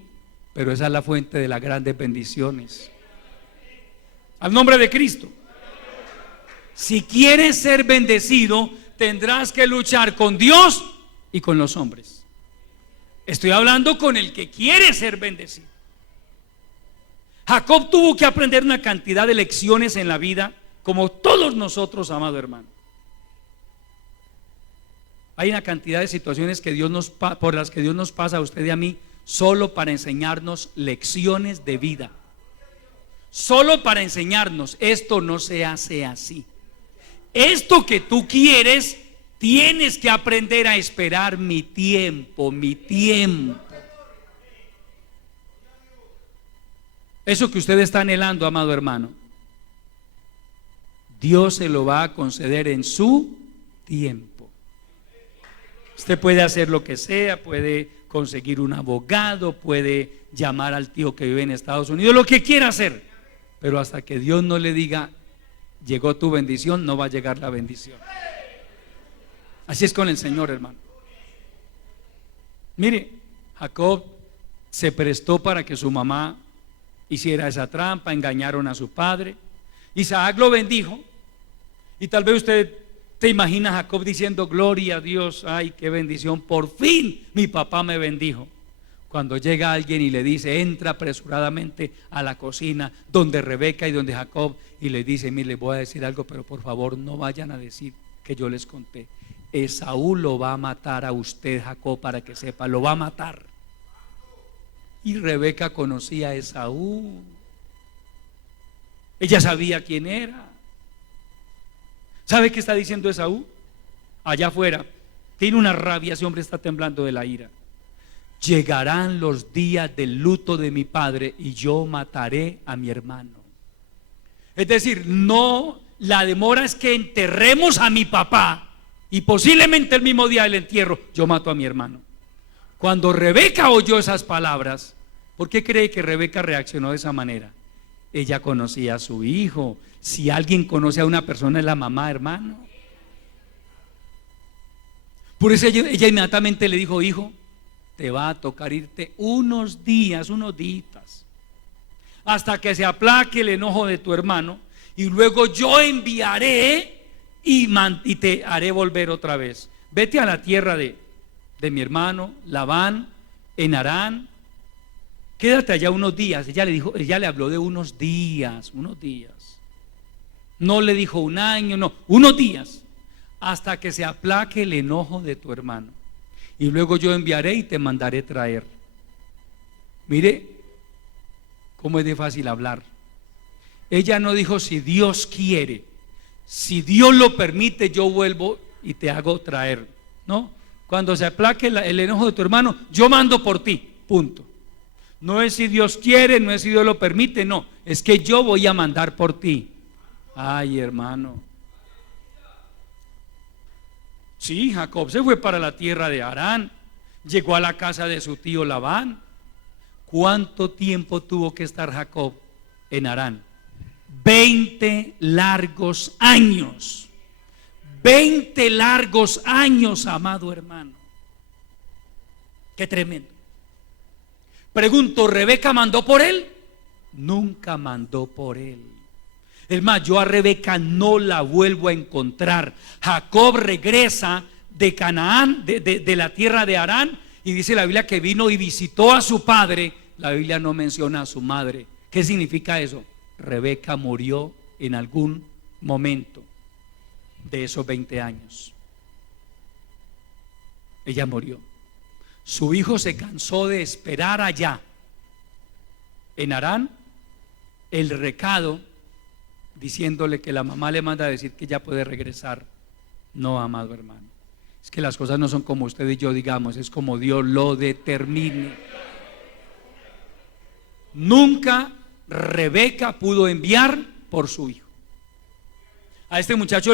pero esa es la fuente de las grandes bendiciones. Al nombre de Cristo. Si quieres ser bendecido, tendrás que luchar con Dios y con los hombres. Estoy hablando con el que quiere ser bendecido. Jacob tuvo que aprender una cantidad de lecciones en la vida, como todos nosotros, amado hermano. Hay una cantidad de situaciones que por las que Dios nos pasa a usted y a mí, solo para enseñarnos lecciones de vida, solo para enseñarnos: esto no se hace así, esto que tú quieres, tienes que aprender a esperar mi tiempo. Eso que usted está anhelando, amado hermano, Dios se lo va a conceder en su tiempo. Usted puede hacer lo que sea, puede conseguir un abogado, puede llamar al tío que vive en Estados Unidos, lo que quiera hacer, pero hasta que Dios no le diga: llegó tu bendición, no va a llegar la bendición. Así es con el Señor, hermano. Mire, Jacob se prestó para que su mamá hiciera esa trampa, engañaron a su padre. Isaac lo bendijo, y tal vez usted te imagina a Jacob diciendo: gloria a Dios, ay, qué bendición, por fin mi papá me bendijo. Cuando llega alguien y le dice: entra apresuradamente a la cocina donde Rebeca y donde Jacob, y le dice: mire, les voy a decir algo, pero por favor no vayan a decir que yo les conté. Esaú lo va a matar a usted, Jacob, para que sepa, lo va a matar. Y Rebeca conocía a Esaú, ella sabía quién era. ¿Sabe qué está diciendo Esaú? Allá afuera, tiene una rabia, ese hombre está temblando de la ira. Llegarán los días del luto de mi padre y yo mataré a mi hermano. Es decir, no, la demora es que enterremos a mi papá y posiblemente el mismo día del entierro yo mato a mi hermano. Cuando Rebeca oyó esas palabras, ¿por qué cree que Rebeca reaccionó de esa manera? ella conocía a su hijo. Si alguien conoce a una persona es la mamá, hermano. Por eso ella inmediatamente le dijo: hijo, te va a tocar irte unos días, hasta que se aplaque el enojo de tu hermano, y luego yo enviaré y te haré volver otra vez. Vete a la tierra de mi hermano Labán en Harán, quédate allá unos días. Ella le habló de unos días. No le dijo un año, no, unos días, hasta que se aplaque el enojo de tu hermano, y luego yo enviaré y te mandaré traer. Mire cómo es de fácil hablar. Ella no dijo: si Dios quiere, si Dios lo permite, yo vuelvo y te hago traer. No, cuando se aplaque el enojo de tu hermano, yo mando por ti, punto. No es si Dios quiere, no es si Dios lo permite, no, es que yo voy a mandar por ti. Ay, hermano. Sí, Jacob se fue para la tierra de Harán, llegó a la casa de su tío Labán. ¿Cuánto tiempo tuvo que estar Jacob en Harán? 20 largos años. 20 largos años, amado hermano. Qué tremendo. Pregunto, ¿Rebeca mandó por él? Nunca mandó por él. Es más, yo a Rebeca no la vuelvo a encontrar. Jacob regresa de Canaán, de la tierra de Harán, y dice la Biblia que vino y visitó a su padre. La Biblia no menciona a su madre. ¿Qué significa eso? Rebeca murió en algún momento de esos 20 años. Ella murió. Su hijo se cansó de esperar allá en Harán el recado, diciéndole que la mamá le manda a decir que ya puede regresar. No, amado hermano, es que las cosas no son como usted y yo digamos, es como Dios lo determine. Nunca Rebeca pudo enviar por su hijo. A este muchacho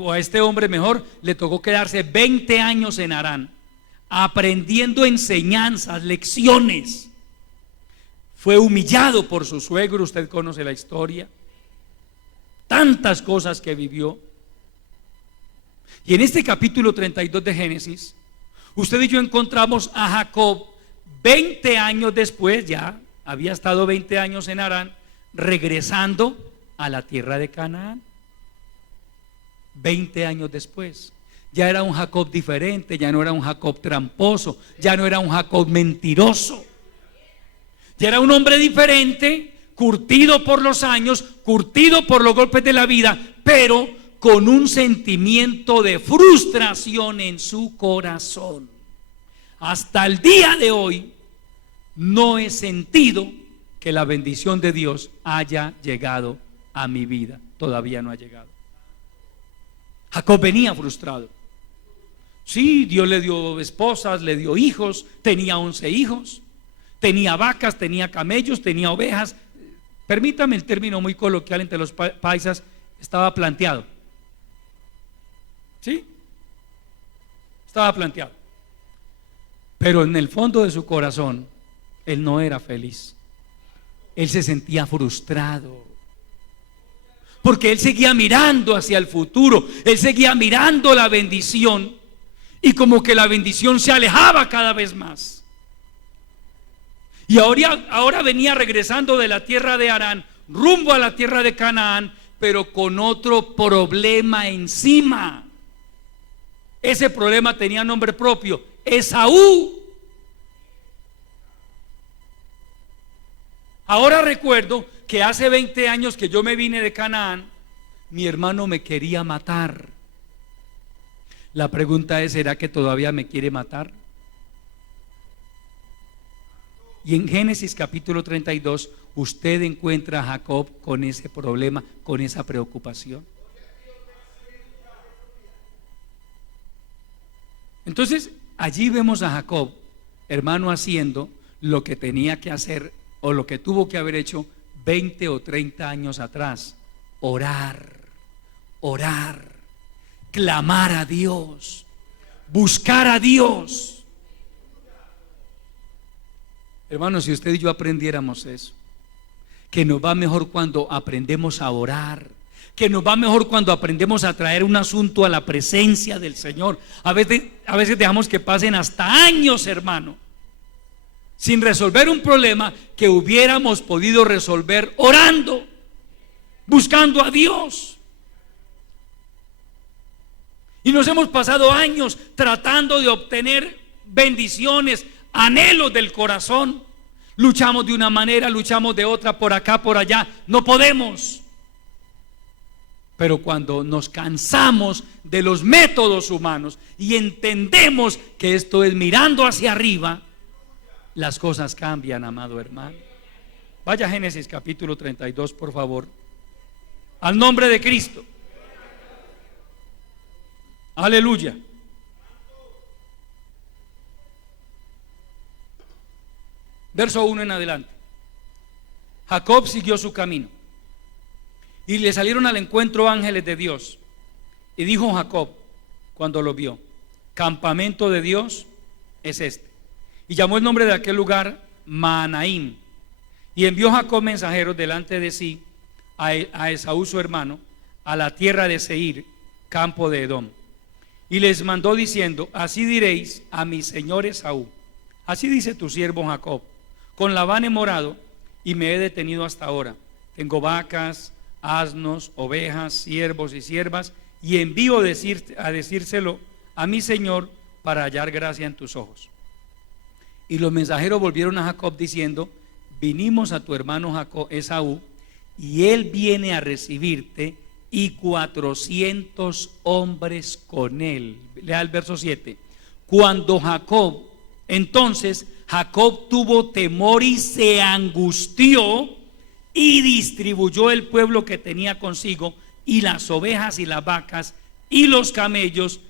o a este hombre mejor, le tocó quedarse 20 años en Harán, aprendiendo enseñanzas, lecciones. Fue humillado por su suegro, usted conoce la historia. Tantas cosas que vivió. Y en este capítulo 32 de Génesis, usted y yo encontramos a Jacob 20 años después, ya había estado 20 años en Harán, regresando a la tierra de Canaán. 20 años después, ya era un Jacob diferente, ya no era un Jacob tramposo, ya no era un Jacob mentiroso, ya era un hombre diferente, curtido por los años, curtido por los golpes de la vida, pero con un sentimiento de frustración en su corazón. Hasta el día de hoy no he sentido que la bendición de Dios haya llegado a mi vida. Todavía no ha llegado. Jacob venía frustrado. Sí, Dios le dio esposas, le dio hijos, tenía 11 hijos, tenía vacas, tenía camellos, tenía ovejas. Permítame el término muy coloquial entre los paisas, estaba planteado. ¿Sí? Estaba planteado. Pero en el fondo de su corazón, él no era feliz. Él se sentía frustrado. Porque él seguía mirando hacia el futuro, él seguía mirando la bendición, y como que la bendición se alejaba cada vez más. Y ahora venía regresando de la tierra de Harán, rumbo a la tierra de Canaán, pero con otro problema encima. Ese problema tenía nombre propio: Esaú. Ahora recuerdo que hace 20 años que yo me vine de Canaán, mi hermano me quería matar. La pregunta es: ¿será que todavía me quiere matar? Y en Génesis capítulo 32 usted encuentra a Jacob con ese problema, con esa preocupación. Entonces allí vemos a Jacob, hermano, haciendo lo que tenía que hacer o lo que tuvo que haber hecho 20 o 30 años atrás: orar, clamar a Dios, buscar a Dios. Hermanos, si usted y yo aprendiéramos eso, que nos va mejor cuando aprendemos a orar, que nos va mejor cuando aprendemos a traer un asunto a la presencia del Señor. A veces dejamos que pasen hasta años, hermano, sin resolver un problema que hubiéramos podido resolver orando, buscando a Dios. Y nos hemos pasado años tratando de obtener bendiciones, anhelos del corazón. Luchamos de una manera, luchamos de otra, por acá, por allá. No podemos. Pero cuando nos cansamos de los métodos humanos y entendemos que esto es mirando hacia arriba, las cosas cambian, amado hermano. Vaya a Génesis capítulo 32, por favor. Al nombre de Cristo. Aleluya. Verso 1 en adelante. Jacob siguió su camino y le salieron al encuentro ángeles de Dios. Y dijo Jacob, cuando lo vio: campamento de Dios es este. Y llamó el nombre de aquel lugar Mahanaim. Y envió Jacob mensajeros delante de sí a Esaú su hermano, a la tierra de Seir, campo de Edom. Y les mandó diciendo: así diréis a mi señor Esaú: así dice tu siervo Jacob, con Labán he morado y me he detenido hasta ahora. Tengo vacas, asnos, ovejas, siervos y siervas, y envío a decírselo a mi señor para hallar gracia en tus ojos. Y los mensajeros volvieron a Jacob diciendo: vinimos a tu hermano Jacob, Esaú, y él viene a recibirte, y 400 hombres con él. Lea el verso 7. Entonces Jacob tuvo temor y se angustió, y distribuyó el pueblo que tenía consigo, y las ovejas y las vacas y los camellos,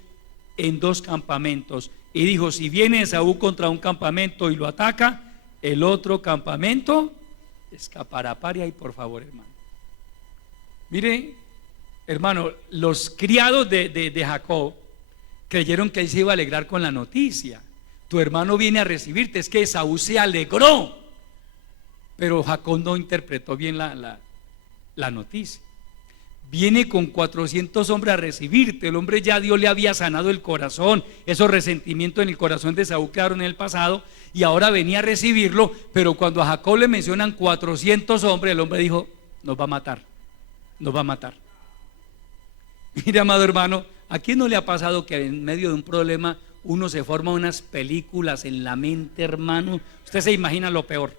en 2 campamentos. Y dijo: si viene Esaú contra un campamento y lo ataca, el otro campamento escapará. Pare ahí, por favor, hermano. Mire, hermano, los criados de Jacob creyeron que él se iba a alegrar con la noticia. Tu hermano viene a recibirte. Es que Esaú se alegró, pero Jacob no interpretó bien la noticia. Viene con 400 hombres a recibirte. El hombre ya Dios le había sanado el corazón. Esos resentimientos en el corazón de Esaú quedaron en el pasado, y ahora venía a recibirlo. Pero cuando a Jacob le mencionan 400 hombres, el hombre dijo: nos va a matar, nos va a matar. Mire, amado hermano, ¿a quién no le ha pasado que en medio de un problema uno se forma unas películas en la mente, hermano? Usted se imagina lo peor.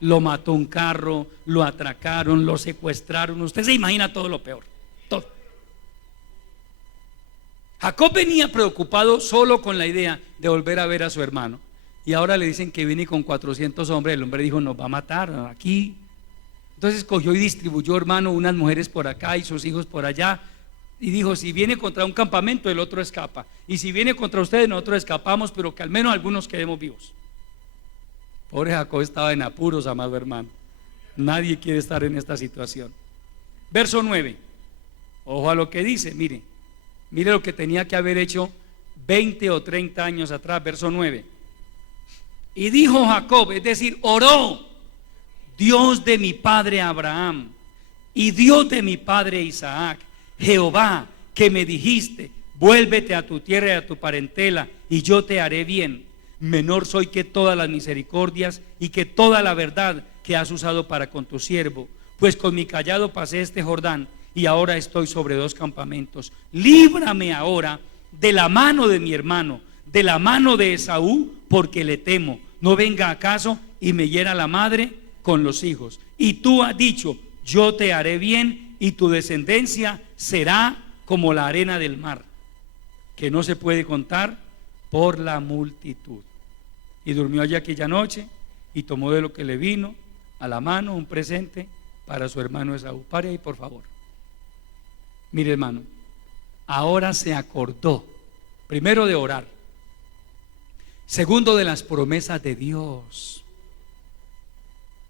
Lo mató un carro, lo atracaron, lo secuestraron. Usted se imagina todo lo peor, todo. Jacob venía preocupado solo con la idea de volver a ver a su hermano, y ahora le dicen que viene con 400 hombres. El hombre dijo: nos va a matar aquí. Entonces cogió y distribuyó, hermano, unas mujeres por acá y sus hijos por allá, y dijo: si viene contra un campamento, el otro escapa, y si viene contra ustedes, nosotros escapamos, pero que al menos algunos quedemos vivos. Pobre Jacob estaba en apuros, amado hermano. Nadie quiere estar en esta situación. Verso 9. Ojo a lo que dice. Mire lo que tenía que haber hecho 20 o 30 años atrás. Verso 9. Y dijo Jacob, es decir, oró: Dios de mi padre Abraham y Dios de mi padre Isaac, Jehová, que me dijiste: vuélvete a tu tierra y a tu parentela, y yo te haré bien. Menor soy que todas las misericordias y que toda la verdad que has usado para con tu siervo, pues con mi cayado pasé este Jordán, y ahora estoy sobre 2 campamentos. Líbrame ahora de la mano de mi hermano, de la mano de Esaú, porque le temo, no venga acaso y me hiera la madre con los hijos. Y tú has dicho: yo te haré bien, y tu descendencia será como la arena del mar, que no se puede contar por la multitud. Y durmió allí aquella noche, y tomó de lo que le vino a la mano un presente para su hermano Esaú. Pare ahí, por favor. Mire, hermano, ahora se acordó, primero, de orar, segundo, de las promesas de Dios.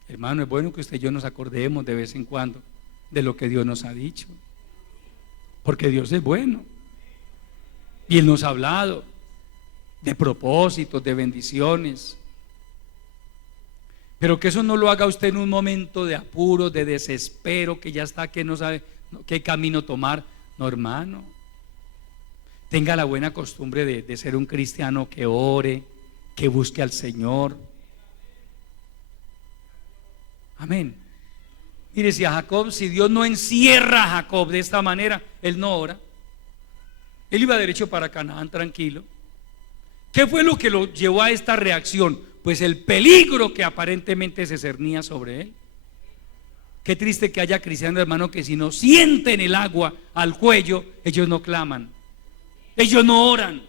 Hermano, es bueno que usted y yo nos acordemos de vez en cuando de lo que Dios nos ha dicho, porque Dios es bueno, y Él nos ha hablado de propósitos, de bendiciones. Pero que eso no lo haga usted en un momento de apuro, de desespero, que ya está, que no sabe qué camino tomar. No, hermano, tenga la buena costumbre de ser un cristiano que ore, que busque al Señor. Amén. Mire, si Dios no encierra a Jacob de esta manera, él no ora. Él iba derecho para Canaán tranquilo. ¿Qué fue lo que lo llevó a esta reacción? Pues el peligro que aparentemente se cernía sobre él. Qué triste que haya cristianos, hermano, que si no sienten el agua al cuello, ellos no claman, ellos no oran,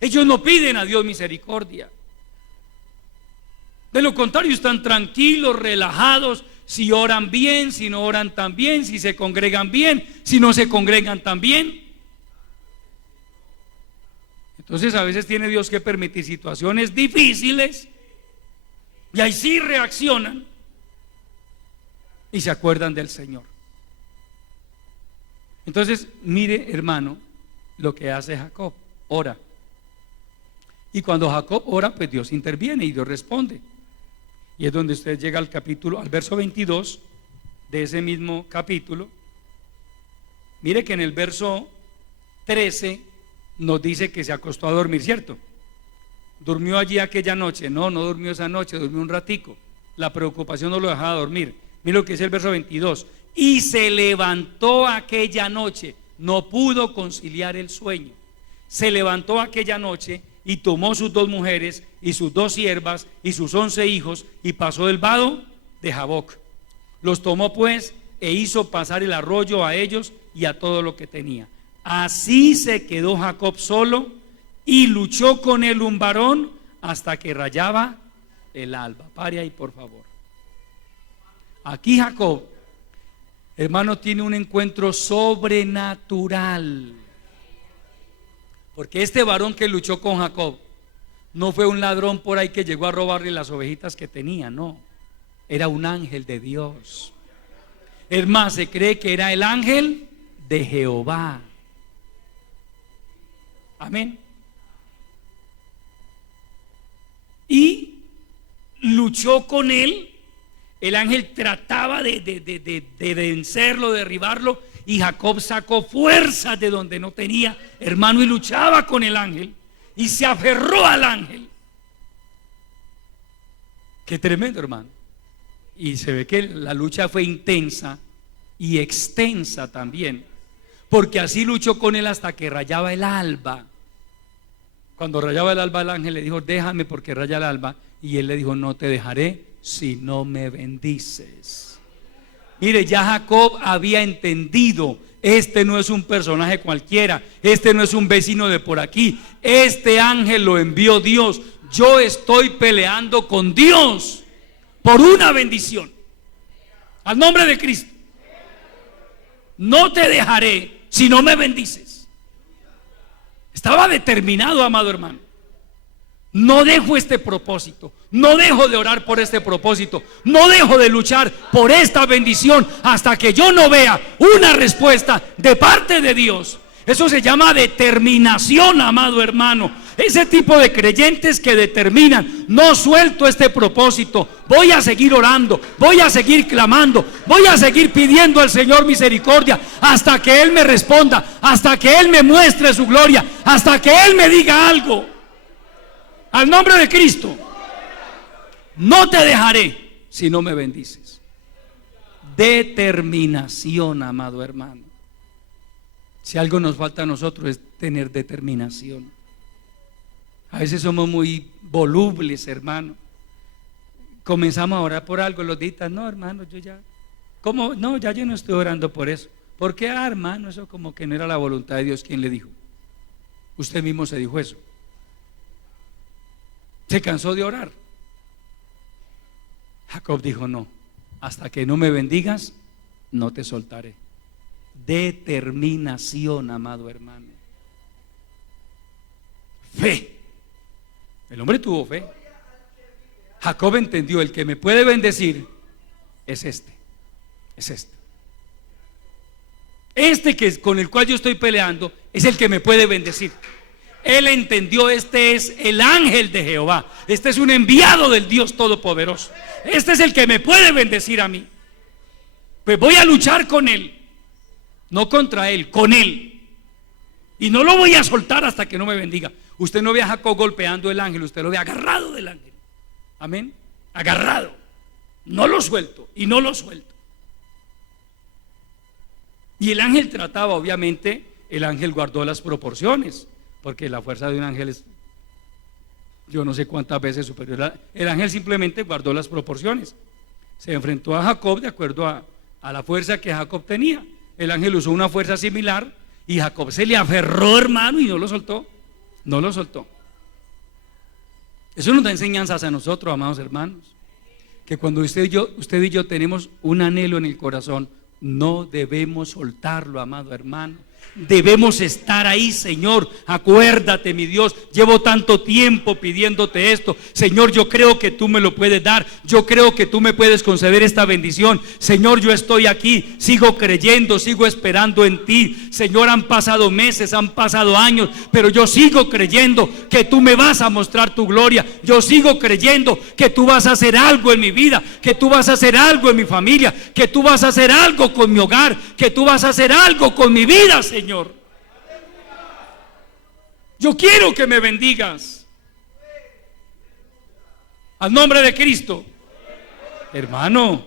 ellos no piden a Dios misericordia. De lo contrario, están tranquilos, relajados, si oran bien, si no oran tan bien, si se congregan bien, si no se congregan tan bien. Entonces a veces tiene Dios que permitir situaciones difíciles y ahí sí reaccionan y se acuerdan del Señor. Entonces mire, hermano, lo que hace Jacob: ora. Y cuando Jacob ora, pues Dios interviene y Dios responde. Y es donde usted llega al capítulo, al verso 22 de ese mismo capítulo. Mire que en el verso 13 nos dice que se acostó a dormir, ¿cierto? ¿Durmió allí aquella noche? No, no durmió esa noche, durmió un ratico. La preocupación no lo dejaba dormir. Mire lo que dice el verso 22. Y se levantó aquella noche, no pudo conciliar el sueño. Se levantó aquella noche y tomó sus 2 mujeres y sus 2 siervas y sus 11 hijos y pasó el vado de Jaboc. Los tomó pues e hizo pasar el arroyo a ellos y a todo lo que tenía. Así se quedó Jacob solo y luchó con él un varón hasta que rayaba el alba. Pare ahí, por favor. Aquí Jacob, hermano, tiene un encuentro sobrenatural. Porque este varón que luchó con Jacob no fue un ladrón por ahí que llegó a robarle las ovejitas que tenía, no. Era un ángel de Dios. Es más, se cree que era el ángel de Jehová. Amén. Y luchó con él. El ángel trataba de vencerlo, de derribarlo, y Jacob sacó fuerzas de donde no tenía, hermano, y luchaba con el ángel y se aferró al ángel. Qué tremendo, hermano. Y se ve que la lucha fue intensa y extensa también, porque así luchó con él hasta que rayaba el alba. Cuando rayaba el alba, el ángel le dijo: déjame porque raya el alba. Y él le dijo: no te dejaré si no me bendices. Mire, ya Jacob había entendido: este no es un personaje cualquiera, este no es un vecino de por aquí, este ángel lo envió Dios. Yo estoy peleando con Dios por una bendición. Al nombre de Cristo. No te dejaré si no me bendices. Estaba determinado, amado hermano. No dejo este propósito, no dejo de orar por este propósito, no dejo de luchar por esta bendición hasta que yo no vea una respuesta de parte de Dios. Eso se llama determinación, amado hermano. Ese tipo de creyentes que determinan: no suelto este propósito, voy a seguir orando, voy a seguir clamando, voy a seguir pidiendo al Señor misericordia hasta que Él me responda, hasta que Él me muestre su gloria, hasta que Él me diga algo. Al nombre de Cristo. No te dejaré si no me bendices. Determinación, amado hermano. Si algo nos falta a nosotros es tener determinación. A veces somos muy volubles, hermano. Comenzamos a orar por algo, los ditas: no, hermano, yo ya, ¿cómo? No, ya yo no estoy orando por eso. ¿Por qué? Hermano, eso como que no era la voluntad de Dios. ¿Quién le dijo? Usted mismo se dijo eso. Se cansó de orar. Jacob dijo: no, hasta que no me bendigas, no te soltaré. Determinación, amado hermano. Fe. El hombre tuvo fe. Jacob entendió: el que me puede bendecir es este. Es este. Este que con el cual yo estoy peleando es el que me puede bendecir. él entendió: este es el ángel de Jehová, este es un enviado del Dios Todopoderoso, este es el que me puede bendecir a mí. Pues voy a luchar con él, no contra él, con él, y no lo voy a soltar hasta que no me bendiga. Usted no ve a Jacob golpeando el ángel, usted lo ve agarrado del ángel. Amén, agarrado, no lo suelto y no lo suelto. Y el ángel trataba, obviamente, el ángel guardó las proporciones, porque la fuerza de un ángel es, yo no sé cuántas veces superior. El ángel simplemente guardó las proporciones. Se enfrentó a Jacob de acuerdo a la fuerza que Jacob tenía. El ángel usó una fuerza similar y Jacob se le aferró, hermano, y no lo soltó. No lo soltó. Eso nos da enseñanzas a nosotros, amados hermanos, que cuando usted y yo tenemos un anhelo en el corazón, no debemos soltarlo, amado hermano. Debemos estar ahí: Señor, acuérdate, mi Dios, llevo tanto tiempo pidiéndote esto. Señor, yo creo que tú me lo puedes dar, yo creo que tú me puedes conceder esta bendición. Señor, yo estoy aquí, sigo creyendo, sigo esperando en ti. Señor, han pasado meses, han pasado años, pero yo sigo creyendo que tú me vas a mostrar tu gloria. Yo sigo creyendo que tú vas a hacer algo en mi vida, que tú vas a hacer algo en mi familia, que tú vas a hacer algo con mi hogar, que tú vas a hacer algo con mi vida, Señor. Yo quiero que me bendigas. Al nombre de Cristo. Hermano,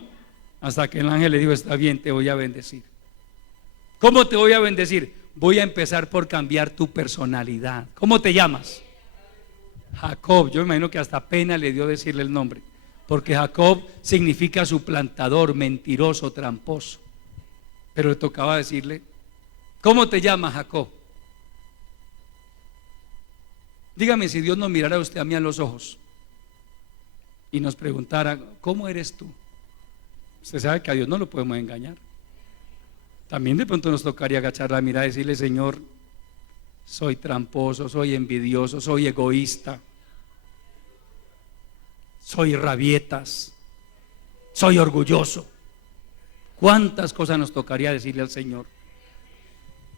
hasta que el ángel le dijo: está bien, te voy a bendecir. ¿Cómo te voy a bendecir? Voy a empezar por cambiar tu personalidad. ¿Cómo te llamas? Jacob. Yo me imagino que hasta pena le dio decirle el nombre, porque Jacob significa suplantador, mentiroso, tramposo. Pero le tocaba decirle: ¿cómo te llamas, Jacob? Dígame, si Dios nos mirara a usted, a mí, a los ojos y nos preguntara: ¿cómo eres tú? Usted sabe que a Dios no lo podemos engañar. También de pronto nos tocaría agachar la mirada y decirle: Señor, soy tramposo, soy envidioso, soy egoísta, soy rabietas, soy orgulloso. ¿Cuántas cosas nos tocaría decirle al Señor?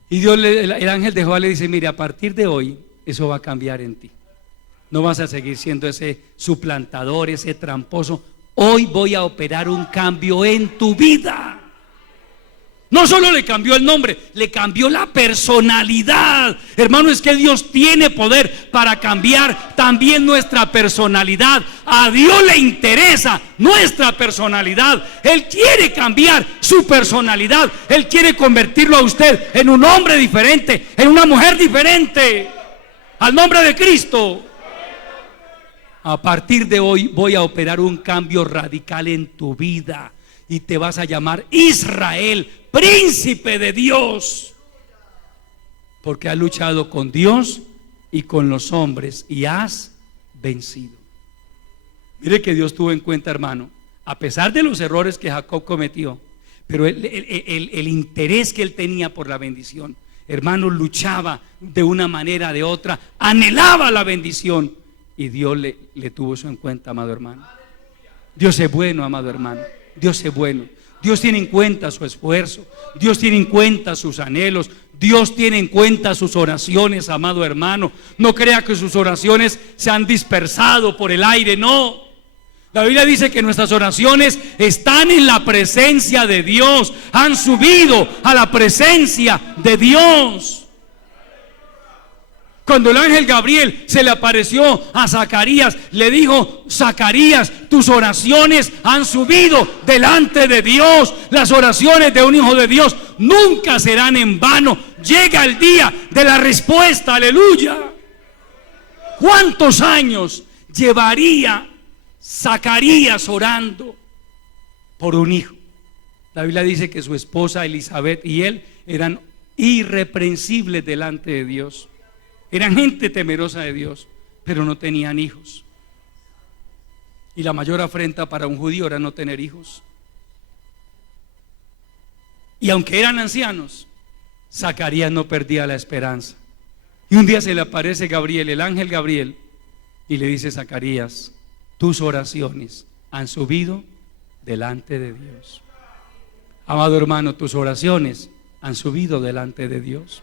Y Dios, el ángel de Jehová le dice: mire, a partir de hoy eso va a cambiar en ti. No vas a seguir siendo ese suplantador, ese tramposo. Hoy voy a operar un cambio en tu vida. No solo le cambió el nombre, le cambió la personalidad. Hermano, es que Dios tiene poder para cambiar también nuestra personalidad. A Dios le interesa nuestra personalidad. Él quiere cambiar su personalidad. Él quiere convertirlo a usted en un hombre diferente, en una mujer diferente. Al nombre de Cristo. A partir de hoy voy a operar un cambio radical en tu vida y te vas a llamar Israel, príncipe de Dios, porque has luchado con Dios y con los hombres y has vencido. Mire que Dios tuvo en cuenta, hermano, a pesar de los errores que Jacob cometió, pero el interés que él tenía por la bendición, hermano, luchaba de una manera o de otra, anhelaba la bendición, y Dios le tuvo eso en cuenta, amado hermano. Dios es bueno, amado hermano. Dios es bueno. Dios tiene en cuenta su esfuerzo. Dios tiene en cuenta sus anhelos. Dios tiene en cuenta sus oraciones, amado hermano. No crea que sus oraciones se han dispersado por el aire, no. La Biblia dice que nuestras oraciones están en la presencia de Dios, han subido a la presencia de Dios. Cuando el ángel Gabriel se le apareció a Zacarías, le dijo: Zacarías, tus oraciones han subido delante de Dios. Las oraciones de un hijo de Dios nunca serán en vano. Llega el día de la respuesta, aleluya. ¿Cuántos años llevaría Zacarías orando por un hijo? La Biblia dice que su esposa Elizabeth y él eran irreprensibles delante de Dios. Eran gente temerosa de Dios, pero no tenían hijos. Y la mayor afrenta para un judío era no tener hijos. Y aunque eran ancianos, Zacarías no perdía la esperanza. Y un día se le aparece Gabriel, el ángel Gabriel, y le dice: Zacarías, tus oraciones han subido delante de Dios. Amado hermano, tus oraciones han subido delante de Dios.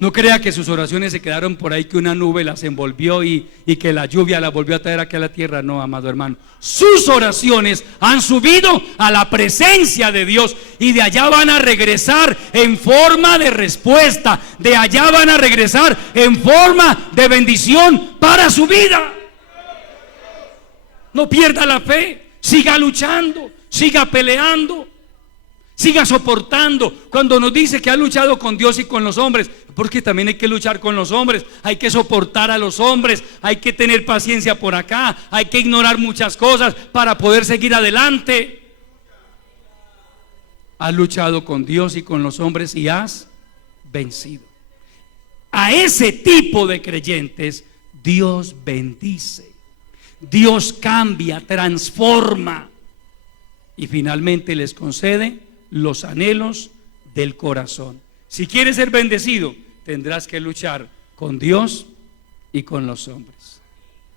No crea que sus oraciones se quedaron por ahí, que una nube las envolvió y que la lluvia las volvió a traer aquí a la tierra. No, amado hermano. Sus oraciones han subido a la presencia de Dios y de allá van a regresar en forma de respuesta. De allá van a regresar en forma de bendición para su vida. No pierda la fe. Siga luchando, siga peleando, siga soportando. Cuando nos dice que ha luchado con Dios y con los hombres, porque también hay que luchar con los hombres, hay que soportar a los hombres, hay que tener paciencia por acá, hay que ignorar muchas cosas para poder seguir adelante. Has luchado con Dios y con los hombres y has vencido. A ese tipo de creyentes Dios bendice, Dios cambia, transforma y finalmente les concede los anhelos del corazón. Si quieres ser bendecido, tendrás que luchar con Dios y con los hombres.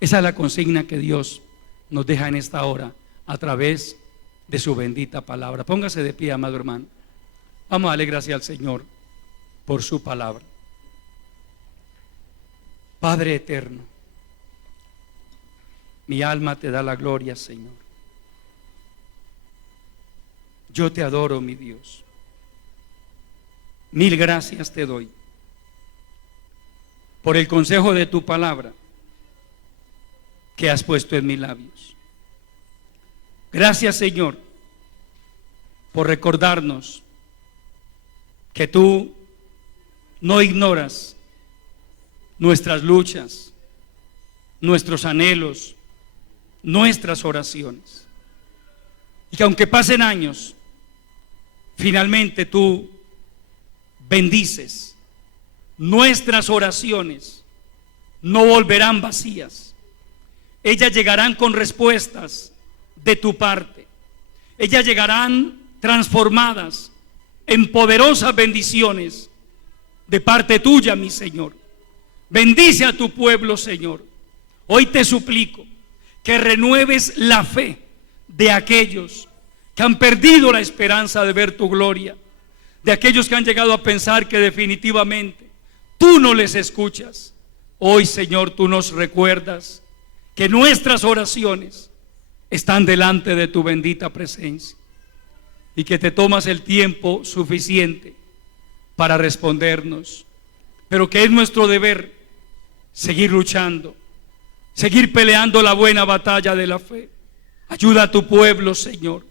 Esa es la consigna que Dios nos deja en esta hora a través de su bendita palabra. Póngase de pie, amado hermano. Vamos a darle gracias al Señor por su palabra. Padre eterno, mi alma te da la gloria, Señor. Yo te adoro, mi Dios. Mil gracias te doy por el consejo de tu palabra que has puesto en mis labios. Gracias, Señor, por recordarnos que tú no ignoras nuestras luchas, nuestros anhelos, nuestras oraciones, y que aunque pasen años, finalmente tú bendices. Nuestras oraciones no volverán vacías, ellas llegarán con respuestas de tu parte, ellas llegarán transformadas en poderosas bendiciones de parte tuya, mi Señor. Bendice a tu pueblo, Señor. Hoy te suplico que renueves la fe de aquellos que han perdido la esperanza de ver tu gloria, de aquellos que han llegado a pensar que definitivamente tú no les escuchas. Hoy, Señor, tú nos recuerdas que nuestras oraciones están delante de tu bendita presencia y que te tomas el tiempo suficiente para respondernos, pero que es nuestro deber seguir luchando, seguir peleando la buena batalla de la fe. Ayuda a tu pueblo, Señor.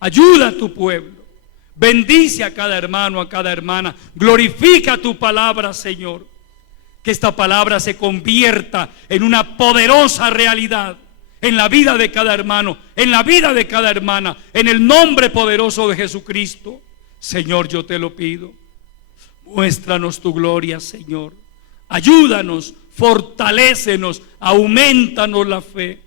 Ayuda a tu pueblo. Bendice a cada hermano, a cada hermana. Glorifica tu palabra, Señor. Que esta palabra se convierta en una poderosa realidad en la vida de cada hermano, en la vida de cada hermana, en el nombre poderoso de Jesucristo. Señor, yo te lo pido. Muéstranos tu gloria, Señor. Ayúdanos, fortalécenos, aumentanos la fe.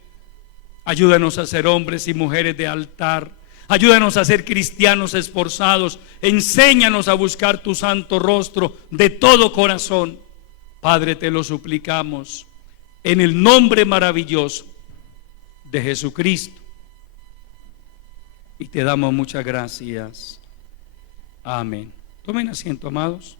Ayúdanos a ser hombres y mujeres de altar. Ayúdanos a ser cristianos esforzados. Enséñanos a buscar tu santo rostro de todo corazón. Padre, te lo suplicamos en el nombre maravilloso de Jesucristo. Y te damos muchas gracias. Amén. Tomen asiento, amados.